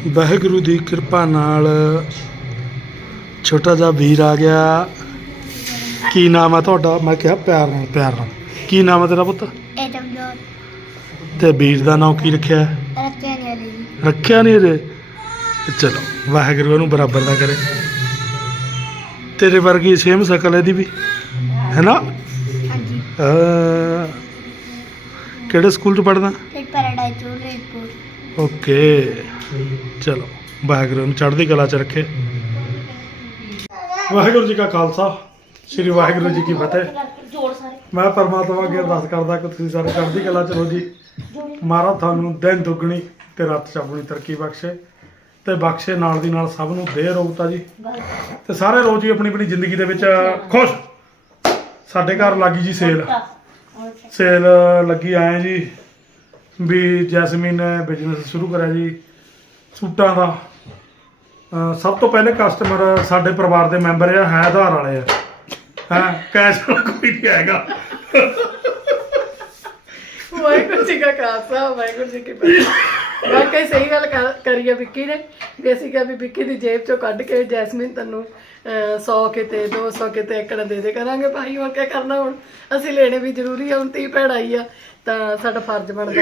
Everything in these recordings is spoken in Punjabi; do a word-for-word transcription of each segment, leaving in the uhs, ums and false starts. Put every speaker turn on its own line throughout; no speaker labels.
ਵਾਹਿਗੁਰੂ ਦੀ ਕਿਰਪਾ ਨਾਲ ਛੋਟਾ ਜਿਹਾ ਵੀਰ ਆ ਗਿਆ। ਕੀ ਨਾਮ ਹੈ ਤੁਹਾਡਾ? ਮੈਂ ਕਿਹਾ ਪਿਆਰ ਨਾਲ ਪਿਆਰ ਨਾਲ ਕੀ ਨਾਮ ਹੈ ਤੇਰਾ ਪੁੱਤ?
ਏਟਮਜੋਤ।
ਤੇ ਵੀਰ ਦਾ ਨਾਮ ਕੀ ਰੱਖਿਆ?
ਰੱਖਿਆ ਨਹੀਂ ਹਲੇ ਜੀ।
ਰੱਖਿਆ ਨਹੀਂ ਅਜੇ? ਚਲੋ ਵਾਹਿਗੁਰੂ ਇਹਨੂੰ ਬਰਾਬਰ ਦਾ ਕਰੇ। ਤੇਰੇ ਵਰਗੀ ਸੇਮ ਸ਼ਕਲ ਇਹਦੀ ਵੀ ਹੈ ਨਾ?
ਹਾਂਜੀ।
ਅਹ, ਕਿਹੜੇ ਸਕੂਲ 'ਚ ਪੜ੍ਹਦਾ?
ਇੱਕ ਪੈਰਾਡਾਈਜ਼ ਰੇਡਪੁਰ।
ਓਕੇ ਚਲੋ ਵਾਹਿਗੁਰੂ ਨੂੰ ਚੜ੍ਹਦੀ ਕਲਾ 'ਚ ਰੱਖੇ। ਵਾਹਿਗੁਰੂ ਜੀ ਕਾ ਖਾਲਸਾ ਸ੍ਰੀ ਵਾਹਿਗੁਰੂ ਜੀ ਕੀ ਫਤਿਹ। ਮੈਂ ਪਰਮਾਤਮਾ ਅੱਗੇ ਅਰਦਾਸ ਕਰਦਾ ਕਿ ਤੁਸੀਂ ਸਾਰੇ ਚੜ੍ਹਦੀ ਕਲਾ 'ਚ ਰਹੋ ਜੀ। ਮਹਾਰਾਜ ਤੁਹਾਨੂੰ ਦਿਨ ਦੁੱਗਣੀ ਤੇ ਰਾਤ ਚੌਗੁਣੀ ਤਰੱਕੀ ਬਖਸ਼ੇ ਤੇ ਬਖਸ਼ੇ ਨਾਲ ਦੀ ਨਾਲ ਸਭ ਨੂੰ ਦੇ ਰੋਗਤਾ ਜੀ ਤੇ ਸਾਰੇ ਰੋਜ਼ ਹੀ ਆਪਣੀ ਆਪਣੀ ਜ਼ਿੰਦਗੀ ਦੇ ਵਿੱਚ ਖੁਸ਼। ਸਾਡੇ ਘਰ ਲੱਗੀ ਜੀ ਸੇਲ ਸੇਲ ਲੱਗੀ ਆਏ ਜੀ ਵੀ ਜੈਸਮੀਨ ਨੇ ਬਿਜ਼ਨਸ ਸ਼ੁਰੂ ਕਰਿਆ ਜੀ ਸੂਟਾਂ ਦਾ। ਅਹ ਸਭ ਤੋਂ ਪਹਿਲੇ ਕਸਟਮਰ ਸਾਡੇ ਪਰਿਵਾਰ ਦੇ ਮੈਂਬਰ ਆ, ਹੈ ਆਧਾਰ ਵਾਲੇ ਆ, ਹੈ ਕੈਸ਼ ਵਾਲਾ ਕੋਈ ਨਹੀਂ ਹੈਗਾ।
ਵਾਹਿਗੁਰੂ ਜੀ ਕਾ ਖਾਲਸਾ ਵਾਹਿਗੁਰੂ ਜੀ ਕੀ ਫਤਿਹ। ਵਾਕਈ ਸਹੀ ਗੱਲ ਕਰ- ਕਰੀ ਆ ਵਿੱਕੀ ਨੇ ਵੀ ਅਸੀਂ ਕਿਹਾ ਵੀ ਵਿੱਕੀ ਦੀ ਜੇਬ ਚੋਂ ਕੱਢ ਕੇ ਜੈਸਮੀਨ ਤੈਨੂੰ ਸੌ ਕਿਤੇ ਦੋ ਸੌ ਕਿਤੇ ਏਕੜ ਦੇ ਦੇ ਕਰਾਂਗੇ ਭਾਈ। ਹੋਰ ਕੀ ਕਰਨਾ, ਹੁਣ ਅਸੀਂ ਲੈਣੇ ਵੀ ਜ਼ਰੂਰੀ ਆ। ਹੁਣ ਧੀ ਭੈਣ ਆਈ ਆ ਤਾਂ ਸਾਡਾ ਫਰਜ਼ ਬਣਦਾ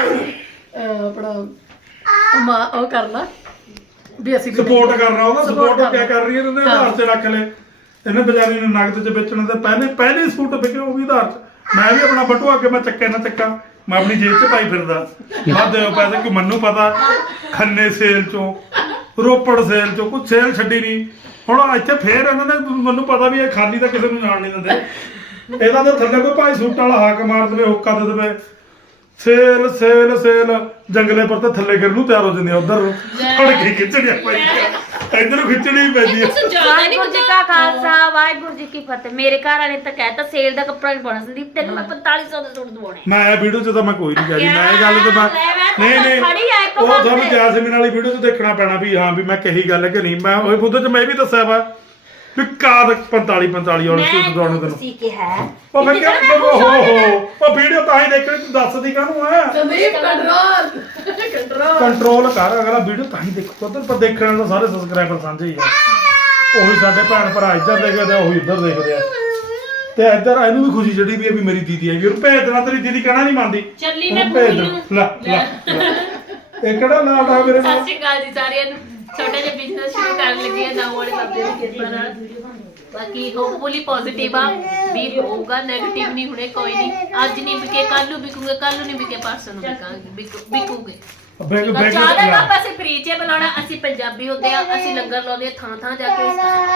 ਅਹ ਆਪਣਾ ਮਾ ਉਹ ਕਰਨਾ ਵੀ ਅਸੀਂ
ਸਪੋਰਟ ਕਰਨਾ ਉਹਦਾ।
Support
ਸਪੋਰਟ ਕਿਆ
ਕਰਨਾ।
ਕਰ ਰਹੀ ਹੈ? ਉਹਨੇ ਆਧਾਰ 'ਚ ਰੱਖ ਲਏ। ਇਹਨੇ ਬਜ਼ਾਰੀ ਨੇ ਨਗਦ 'ਚ ਵੇਚਣ ਦੇ ਪਹਿਲੇ ਪਹਿਲੇ ਸੂਟ ਵਿਕੇ ਉਹ ਵੀ ਆਧਾਰ 'ਚ। ਮੈਂ ਵੀ ਆਪਣਾ ਬਟੂਆ ਅੱਗੇ ਮੈਂ ਚੱਕਿਆ ਨਾ ਚੱਕਾਂ ਮੈਂ ਆਪਣੀ ਜੇਬ 'ਚ ਪਾਈ ਫਿਰਦਾ। ਮੈਂ ਦਿਓ ਪੈਸੇ ਕਿ ਮੈਨੂੰ ਪਤਾ ਖੰਨੇ ਸੇਲ 'ਚੋਂ ਰੋਪੜ ਸੇਲ 'ਚੋਂ ਕੁਛ ਸੇਲ ਛੱਡੀ ਨਹੀਂ। ਹੁਣ ਇੱਥੇ ਫੇਰ ਇਹਨਾਂ ਨੇ ਮੈਨੂੰ ਪਤਾ ਵੀ ਇਹ ਖਾਲੀ ਤਾਂ ਕਿਸੇ ਨੂੰ ਜਾਣ ਨਹੀਂ ਦਿੰਦੇ। ਇਹਦਾ ਤਾਂ ਥੱਲੇ ਕੋਈ ਭਾਈ ਸੂਟਾਂ ਵਾਲਾ ਹਾਕ ਮਾਰ ਦੇਵੇ ਹੁੱਕਾ ਦੇ ਦੇਵੇ ਸੇਲ ਸੇਲ ਸੇਲ ਜੰਗਲੇ ਪਰ ਤਾਂ ਥੱਲੇ ਗਿਰਨ ਨੂੰ ਤਿਆਰ ਹੋ ਜਾਂਦੇ ਉਧਰ ਨੂੰ ਫੜ ਕੇ ਖਿੱਚਣੀਆਂ ਪੈਂਦੀਆਂ ਇੱਧਰ ਨੂੰ ਖਿੱਚਣੀ ਪੈਂਦੀ ਹੈ।
ਵਾਹਿਗੁਰੂ ਜੀ ਕਾ ਖਾਲਸਾ ਵਾਹਿਗੁਰੂ ਜੀ ਕੀ ਫਤਿਹ। ਮੇਰੇ ਘਰ ਵਾਲੇ ਤਾਂ ਕਹਿਤਾ ਸੇਲ ਦਾ ਕੱਪੜਾ ਨਹੀਂ ਪਾਉਣਾ ਸੰਦੀਪ ਤੈਨੂੰ ਮੈਂ ਪੰਤਾਲੀ ਸੌ ਦੇ ਸੂਟ ਦਵਾਉਣੇ।
ਮੈਂ ਇਹ ਵੀਡੀਓ 'ਚ ਤਾਂ ਮੈਂ ਕੋਈ ਨਹੀਂ ਕਹਿ ਰਹੀ। ਮੈਂ ਇਹ ਗੱਲ ਤੇ ਮੈਂ ਨਹੀਂ ਨਹੀਂ
ਖੜੀ ਆ ਇੱਕ
ਉਹ
ਵਾਰ
ਤੁਹਾਨੂੰ ਜੈਸਮੀਨ ਵਾਲੀ ਵੀਡੀਓ 'ਚ ਦੇਖਣਾ ਪੈਣਾ ਵੀ ਹਾਂ ਵੀ ਮੈਂ ਕਹੀ ਗੱਲ ਹੈ ਕਿ ਨਹੀਂ। ਮੈਂ ਉਹ ਉਹਦੇ 'ਚ ਮੈਂ ਵੀ ਦੱਸਿਆ ਵਾ ਵੀ ਕਾਦ ਪੰਤਾਲੀ ਪੰਤਾਲੀ ਵਾਲੇ ਸੂਟ ਦਵਾਉਣੇ ਤੈਨੂੰ।
ਤੁਸੀਂ ਕਿਹਾ
ਉਹ ਮੈਂ ਕਿਹਾ ਹੋ ਹੋ ਉਹ ਵੀਡੀਓ ਤਾਂ ਹੀ ਦੇਖਣੀ ਤੂੰ ਦੱਸਦੀ ਕਾਹਨੂੰ ਆ?
ਸੰਦੀਪ ਕੰਟਰੋਲ ਕੰਟਰੋਲ
ਕੰਟਰੋਲ ਕਰ। ਅਗਲਾ ਵੀਡੀਓ ਤਾਂ ਹੀ ਦੇਖੋ ਉਧਰ ਪਰ ਦੇਖਣ ਨੂੰ ਸਾਰੇ ਸਬਸਕ੍ਰਾਈਬਰ ਸਾਂਝੇ ਹੀ ਆ। ਉਹੀ ਸਾਡੇ ਭੈਣ ਭਰਾ ਇੱਧਰ ਦੇਖਦੇ ਆ ਉਹੀ ਇੱਧਰ ਦੇਖਦੇ ਆ ਤੇ ਇੱਧਰ ਇਹਨੂੰ ਵੀ ਖੁਸ਼ੀ ਜਿਹੜੀ ਵੀ ਹੈ ਵੀ ਮੇਰੀ ਦੀਦੀ ਆਈ। ਉਹਨੂੰ ਭੇਜ ਦੇਣਾ। ਤੇਰੀ ਦੀਦੀ ਕਹਿਣਾ ਨਹੀਂ ਮੰਨਦੀ।
ਚੱਲੀ
ਉਹਨੂੰ
ਮੈਂ
ਭੇਜ
ਭੂਮੀ
ਦੇਣਾ। ਲੈ ਲੈ ਇਹ ਕਿਹੜਾ ਨਾਮ ਆ ਮੇਰੇ ਨਾਲ?
ਸਤਿ ਸ਼੍ਰੀ ਅਕਾਲ ਜੀ ਸਾਰਿਆਂ ਨੂੰ। ਛੋਟਾ ਜਿਹਾ ਬਿਜ਼ਨਸ ਸ਼ੁਰੂ ਕਰਨ ਲੱਗੀ ਆ ਨਾਮ ਵਾਲੇ ਬਾਬੇ ਦੀ ਕਿਰਪਾ ਨਾਲ। ਬਾਕੀ ਹੋਪਫੁਲੀ ਪੋਜ਼ਿਟਿਵ ਆ ਵੀ ਹੋਊਗਾ, ਨੈਗੇਟਿਵ ਨਹੀਂ ਹੁਣੇ ਕੋਈ ਨਹੀਂ। ਅੱਜ ਨਹੀਂ ਵਿਕੇ ਕੱਲ ਨੂੰ ਵਿਕੂਗੇ, ਕੱਲ ਨੂੰ ਨਹੀਂ ਵਿਕੇ ਪਰਸੋਂ ਨੂੰ ਵਿਕਾਂਗੇ ਵਿਕੂਗੇ।
ਬੈਗ ਬੈਗ
ਜਿਆਦਾ ਕੱਪ ਅਸੀਂ ਫ੍ਰੀ 'ਚ ਬਣਾਉਣਾ। ਅਸੀਂ ਪੰਜਾਬੀ ਹੁੰਦੇ ਆ, ਅਸੀਂ ਲੰਗਰ ਲਾਉਂਦੇ ਆ ਥਾਂ ਥਾਂ ਜਾ ਕੇ।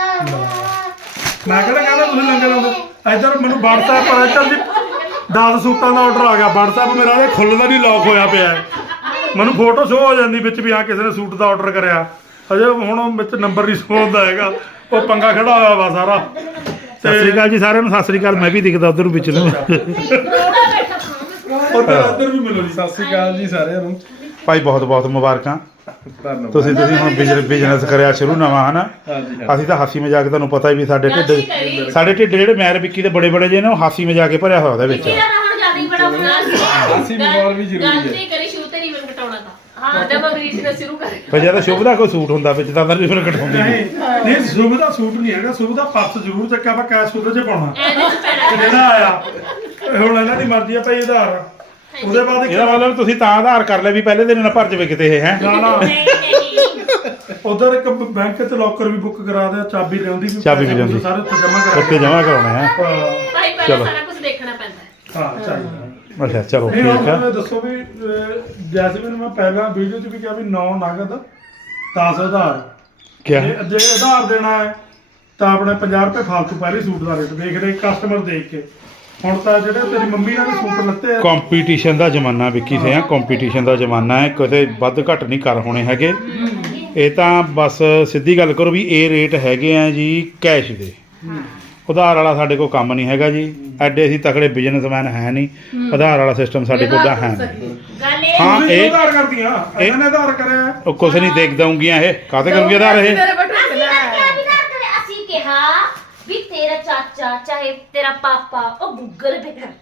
ਮੈਂ ਕਿਹੜਾ ਕਹਿੰਦਾ ਤੁਸੀਂ ਲੰਗਰ ਲਾਉਂਦੇ। ਇੱਧਰ ਮੈਨੂੰ WhatsApp ਪਰ ਇੱਧਰ ਜੀ ਦਸ ਸੂਟਾਂ ਦਾ ਆਰਡਰ ਆ ਗਿਆ। WhatsApp ਮੇਰਾ ਇਹ ਖੁੱਲਦਾ ਨਹੀਂ, ਲੌਕ ਹੋਇਆ ਪਿਆ ਹੈ। ਮੈਨੂੰ ਫੋਟੋ ਸ਼ੋ ਹੋ ਜਾਂਦੀ ਵਿੱਚ ਵੀ ਹਾਂ ਕਿਸੇ ਨੇ ਸੂਟ ਦਾ ਆਰਡਰ ਕਰਿਆ। ਅਜੇ ਹੁਣ ਵਿੱਚ ਨੰਬਰ ਨਹੀਂ ਸ਼ੋ ਹੁੰਦਾ ਹੈਗਾ। ਉਹ ਪੰਗਾ ਖੜਾ ਹੋਇਆ ਵਾ ਸਾਰਾ।
ਸਤਿ ਸ੍ਰੀ ਅਕਾਲ ਜੀ ਸਾਰਿਆਂ ਨੂੰ। ਸਤਿ ਸ੍ਰੀ ਅਕਾਲ। ਮੈਂ ਵੀ ਦਿਖਦਾ ਉਧਰ ਵਿੱਚ ਨੂੰ।
ਉੱਧਰ ਵੀ ਮਿਲੋ ਜੀ।
ਸਤਿ ਸ੍ਰੀ ਅਕਾਲ ਜੀ ਸਾਰਿਆਂ ਨੂੰ।
ਭਾਈ ਬਹੁਤ ਬਹੁਤ ਮੁਬਾਰਕਾਂ।
ਧੰਨਵਾਦ।
ਤੁਸੀਂ ਤੁਸੀਂ ਹੁਣ ਬਿਜ਼ਨਸ ਕਰਿਆ ਸ਼ੁਰੂ ਨਵਾਂ ਹਨਾ।
ਹਾਂਜੀ
ਅਸੀਂ ਤਾਂ ਹਾਸੀ ਮਜ਼ਾਕ ਤੁਹਾਨੂੰ ਪਤਾ ਹੀ ਵੀ ਸਾਡੇ ਢਿੱਡ ਸਾਡੇ ਢਿੱਡ ਜਿਹੜੇ ਮੈਰ ਵਿੱਕੀ ਦੇ ਬੜੇ ਬੜੇ ਜੇ ਨੇ ਉਹ ਹਾਸੀ ਮਜ਼ਾਕ ਕੇ ਭਰਿਆ ਹੋਇਆ ਉਹਦੇ ਵਿੱਚ।
ਇਹਦਾ ਤਾਂ ਹੁਣ ਜ਼ਿਆਦਾ ਹੀ ਬੜਾ ਹੋਣਾ।
ਅਸੀਂ ਮਾਹੌਲ ਵੀ ਜ਼ਰੂਰੀ
ਗੱਲ
ਹੈ।
ਨਹੀਂ ਕਰੀ ਸ਼ੁਰੂ ਤੇ ਨਹੀਂ ਮੈਨੂੰ ਘਟਾਉਣਾ ਤਾਂ। ਹਾਂ ਜਦ ਮੈਂ ਬਿਜ਼ਨਸ ਸ਼ੁਰੂ ਕਰੇ
ਫਿਰ ਜਦੋਂ ਸ਼ੁਭ ਦਾ ਕੋਈ ਸੂਟ ਹੁੰਦਾ ਵਿੱਚ ਤਾਂ ਤਾਂ ਫਿਰ ਕਟਾਉਂਦੀ
ਨਹੀਂ
ਨਹੀਂ।
ਨਹੀਂ ਸ਼ੁਭ ਦਾ ਸੂਟ ਨਹੀਂ ਹੈਗਾ। ਸ਼ੁਭ ਦਾ ਪਰਸ ਜ਼ਰੂਰ ਚੱਕਿਆ ਵਾ ਕੈਸ਼ ਉਹਦੇ 'ਚ ਪਾਉਣਾ
ਇਹਦੇ 'ਚ ਪੈਣਾ।
ਤੇ ਜਿਹੜਾ ਆਇਆ ਹੁਣ ਇਹਨਾਂ ਦੀ ਮਰਜ਼ੀ ਆ ਭਾਈ ਆਧਾਰ। ਉਹਦੇ ਬਾਅਦ
ਇਹਦਾ ਮਤਲਬ ਤੁਸੀਂ ਤਾਂ ਆਧਾਰ ਕਰ ਲਿਆ ਵੀ ਪਹਿਲੇ ਦਿਨ ਨਾ ਭਰਜ ਵਿਕਤੇ ਇਹ ਹੈ।
ਨਾ ਨਾ
ਨਹੀਂ ਨਹੀਂ
ਉਧਰ ਇੱਕ ਬੈਂਕ 'ਚ ਲੋਕਰ ਵੀ ਬੁੱਕ ਕਰਾ ਦਿਆ। ਚਾਬੀ ਲਿਆਉਂਦੀ ਵੀ
ਚਾਬੀ ਵੀ ਲਿਆਉਂਦੀ।
ਸਾਰੇ ਉੱਥੇ ਜਮ੍ਹਾਂ ਕਰਾ
ਉੱਥੇ ਜਮ੍ਹਾਂ ਕਰਾਉਣੇ ਹੈ।
ਭਾਈ ਪਹਿਲਾਂ ਸਾਰਾ ਕੁਝ ਦੇਖਣਾ ਪੈਂਦਾ।
ਹਾਂ ਚਾਹੀਦਾ।
ਅੱਛਾ ਚਲੋ
ਨਹੀਂ
ਠੀਕ
ਹੁਣ
ਆ।
ਮੈਨੂੰ ਦੱਸੋ ਵੀ ਜੈਸਮੀਨ ਮੈਂ ਪਹਿਲਾਂ ਵੀਡੀਓ 'ਚ ਵੀ ਕਿਹਾ ਵੀ ਨੌ ਨਗਦ ਦਸ ਆਧਾਰ।
ਕਿਆ
ਜੇ ਜੇ ਆਧਾਰ ਦੇਣਾ ਹੈ ਤਾਂ ਆਪਣੇ ਪੰਜਾਹ ਰੁਪਏ ਫਾਲਤੂ ਪਹਿਲੇ ਸੂਟ ਦਾ ਰੇਟ ਦੇਖ ਰਹੇ ਕਸਟਮਰ ਦੇਖ ਕੇ। ਹੁਣ ਤਾਂ ਜਿਹੜੇ ਤੇਰੀ ਮੰਮੀ ਨਾਲ ਵੀ ਸੂਟ ਲੱਤੇ ਆ।
ਕੰਪੀਟੀਸ਼ਨ ਦਾ ਜ਼ਮਾਨਾ ਵਿੱਕੀ ਸੇ ਆ। ਕੰਪੀਟੀਸ਼ਨ ਦਾ ਜ਼ਮਾਨਾ ਹੈ। ਕਦੇ ਵੱਧ ਘੱਟ ਨਹੀਂ ਕਰ ਹੋਣੇ ਹੈਗੇ। ਇਹ ਤਾਂ ਬਸ ਸਿੱਧੀ ਗੱਲ ਕਰੋ ਵੀ ਇਹ ਰੇਟ ਹੈਗੇ ਆ ਜੀ ਕੈਸ਼ ਦੇ। ਉਧਾਰ ਵਾਲਾ ਸਾਡੇ ਕੋਲ ਕੰਮ ਨਹੀਂ ਹੈਗਾ ਜੀ। ਐਡੇ ਅਸੀਂ ਤਕੜੇ ਬਿਜ਼ਨਸਮੈਨ ਹੈ ਨਹੀਂ। ਉਧਾਰ ਵਾਲਾ ਸਿਸਟਮ ਸਾਡੇ ਕੋਲ ਹੈ ਨਹੀਂ।
ਗੱਲ ਇਹ
ਹਾਂ
ਤੁਸੀਂ
ਇਹ
ਆਧਾਰ ਕਰਦੀਆਂ ਇਹਨਾਂ ਨੇ ਆਧਾਰ ਕਰਿਆ।
ਉਹ ਕੁਛ ਨਹੀਂ ਦੇਖ ਦਊਂਗੀਆਂ ਇਹ ਕਾਹਤੇ ਕਰੂੰਗੀ ਆਧਾਰ ਇਹ।
ਮੇਰੇ ਬਟੂਏ
ਅਸੀਂ
ਲੈ
ਤਾਂ ਕਿਹਾ ਵੀ ਨਾ ਕਰੇ। ਅਸੀਂ ਕਿਹਾ ਵੀ ਤੇਰਾ ਚਾਚਾ ਚਾਹੇ ਤੇਰਾ ਪਾਪਾ ਉਹ ਗੂਗਲ ਪੇ ਕਰ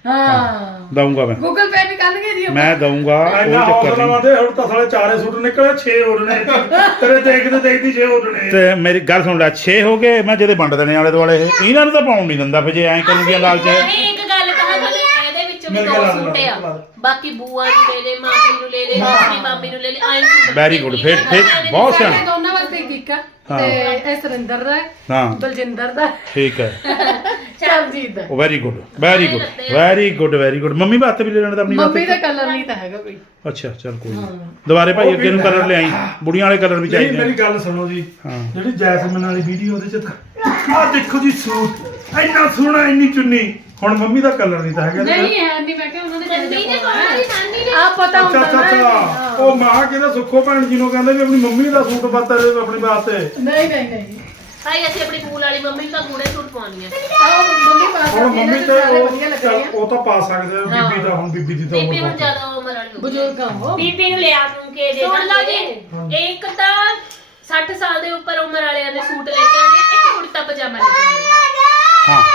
ਹਾਂ
ਦਊਂਗਾ ਮੈਂ
ਗੂਗਲ ਪੇ ਵੀ ਕਰਨਗੇ ਜੀ
ਮੈਂ ਦਊਂਗਾ ਕੋਈ
ਇੰਨਾ
ਚੱਕਰ
ਹੌਸਲਾ
ਨਹੀਂ
ਵਾਦੇ ਹੁਣ ਤਾਂ ਸਾਲੇ ਚਾਰੇ ਸੂਟ ਨਿਕਲੇ ਛੇ ਉੜਨੇ ਤੇਰੇ ਦੇਖਦੇ ਦੇਖਦੀ ਛੇ ਉੜਨੇ
ਤੇ ਮੇਰੀ ਗੱਲ ਸੁਣ ਲੈ ਛੇ ਹੋ ਗਏ ਮੈਂ ਜਿਹਦੇ ਵੰਡ ਦੇਣੇ ਆਲੇ ਦੁਆਲੇ ਇਹ। ਇਹਨਾਂ ਨੂੰ ਤਾਂ ਪਾਉਣ ਨਹੀਂ ਦਿੰਦਾ ਫਿਰ ਜੇ ਐਂ ਕਰੂੰਗੀਆਂ ਲਾਲਚ
ਨਹੀਂ ਇੱਕ ਗੱਲ ਕਹਾਂ ਤੁਹਾਨੂੰ ਇਹਦੇ ਵਿੱਚ ਵੀ ਦੋ ਸੂਟ ਆ ਬਾਕੀ ਬੂਆ ਨੂੰ ਲੈ ਲੈ ਮਾਮੀ ਨੂੰ ਲੈ ਲੈ ਦੂਸਰੀ ਮਾਮੀ ਨੂੰ ਲੈ ਲੈ ਆਏ ਸੂਟ
ਵੈਰੀ ਗੁੱਡ ਫਿਰ ਫਿਰ ਬਹੁਤ
ਸਾਡੇ
ਸਿਆਣਾ
ਦੋਨਾਂ ਵਾਸਤੇ ਇੱਕ ਇੱਕ ਆ
ਹਾਂ।
ਤੇ ਇਹ ਸੁਰਿੰਦਰ ਦਾ ਹੈ,
ਹਾਂ
ਬਲਜਿੰਦਰ ਦਾ
ਠੀਕ ਹੈ
ਚਰਨਜੀਤ ਦਾ।
ਉਹ very good very good very good very good mummy ਵਾਸਤੇ ਵੀ ਲੈ ਲੈਣਾ ਤਾਂ ਆਪਣੀ
ਮੰਮੀ
ਵਾਸਤੇ
ਦਾ ਕਲਰ ਨਹੀਂ ਤਾਂ ਹੈਗਾ ਕੋਈ।
ਅੱਛਾ ਚੱਲ ਕੋਈ ਨਹੀਂ ਦੁਬਾਰੇ ਭਾਈ ਅੱਗੇ ਨੂੰ ਕਲਰ ਲਿਆਈ ਬੁੜੀਆਂ ਵਾਲੇ ਕਲਰ ਵੀ
ਨਹੀਂ
ਚਾਹੀਦੇ
ਮੇਰੀ
ਆ।
ਗੱਲ ਸੁਣੋ ਜੀ
ਹਾਂ
ਜਿਹੜੀ ਜੈਸਮਿਨ ਵਾਲੀ ਵੀਡੀਓ ਉਹਦੇ ਚ ਆਹ ਦੇਖੋ ਜੀ ਸੂਟ ਇੰਨਾ ਸੋਹਣਾ ਇੰਨੀ ਚੁੰਨੀ ਹੁਣ ਮੰਮੀ ਦਾ ਕਲਰ ਨਹੀਂ ਤਾਂ ਹੈਗਾ ਇਹਦੇ ਨਾਲ।
ਨਹੀਂ ਹੈ ਨਹੀਂ ਮੈਂ ਕਿਹਾ ਉਹਨਾਂ ਦੇ
ਮੰਮੀ ਨੇ ਪਾਉਣਾ ਦੀ ਨਾਨੀ ਨੇ
ਆ ਪਤਾ
ਅੱਛਾ
ਹੁੰਦਾ
ਅੱਛਾ
ਨਾ
ਅੱਛਾ ਉਹ ਮਾਂ ਕਿਹਦਾ ਸੁੱਖੋ ਭੈਣ ਜੀ ਨੂੰ ਕਹਿੰਦੇ ਵੀ ਆਪਣੀ ਮੰਮੀ ਦਾ ਸੂਟ ਬੱਤਾ ਦੇ ਆਪਣੀ ਵਾਸਤੇ
ਨਹੀਂ ਨਹੀਂ ਨਹੀਂ
ਭਾਈ ਅਸੀਂ ਆਪਣੀ ਪੂਲ ਵਾਲੀ ਮੰਮੀ ਨੂੰ ਤਾਂ ਗੂੜੇ ਸੂਟ ਪਾਉਣੀ ਆ
ਆਹ ਮੰਮੀ ਪਾ
ਹੁਣ
ਸਕਦੀ
ਮੰਮੀ
ਹੈ
ਤੇ
ਸਾਰੇ
ਉਹ
ਵਧੀਆ
ਚੱਲ
ਲੱਗਣਗੇ
ਉਹ ਤਾਂ ਪਾ ਸਕਦੇ ਆ, ਬੀਬੀ ਦਾ ਹੁਣ ਬੀਬੀ ਦੀ ਤਾਂ
ਬੀਬੀ ਹੁਣ
ਉਮਰ
ਜ਼ਿਆਦਾ ਉਮਰ ਵਾਲੀ ਹੋ ਗਈ
ਬਜ਼ੁਰਗ ਆ ਉਹ
ਬੀਬੀ ਨੂੰ ਲਿਆ ਦੂੰ ਕੇ ਦੇ
ਸੁਣ ਲਓ ਜੀ ਇੱਕ ਤਾਂ ਸੱਠ ਸਾਲ ਦੇ ਉੱਪਰ ਉਮਰ ਵਾਲਿਆਂ ਦੇ ਸੂਟ ਲੈ ਕੇ ਆਉਣੇ ਇੱਕ ਕੁੜਤਾ ਪਜਾਮਾ ਲੈ ਕੇ ਆਉਣੇ
ਹਾਂ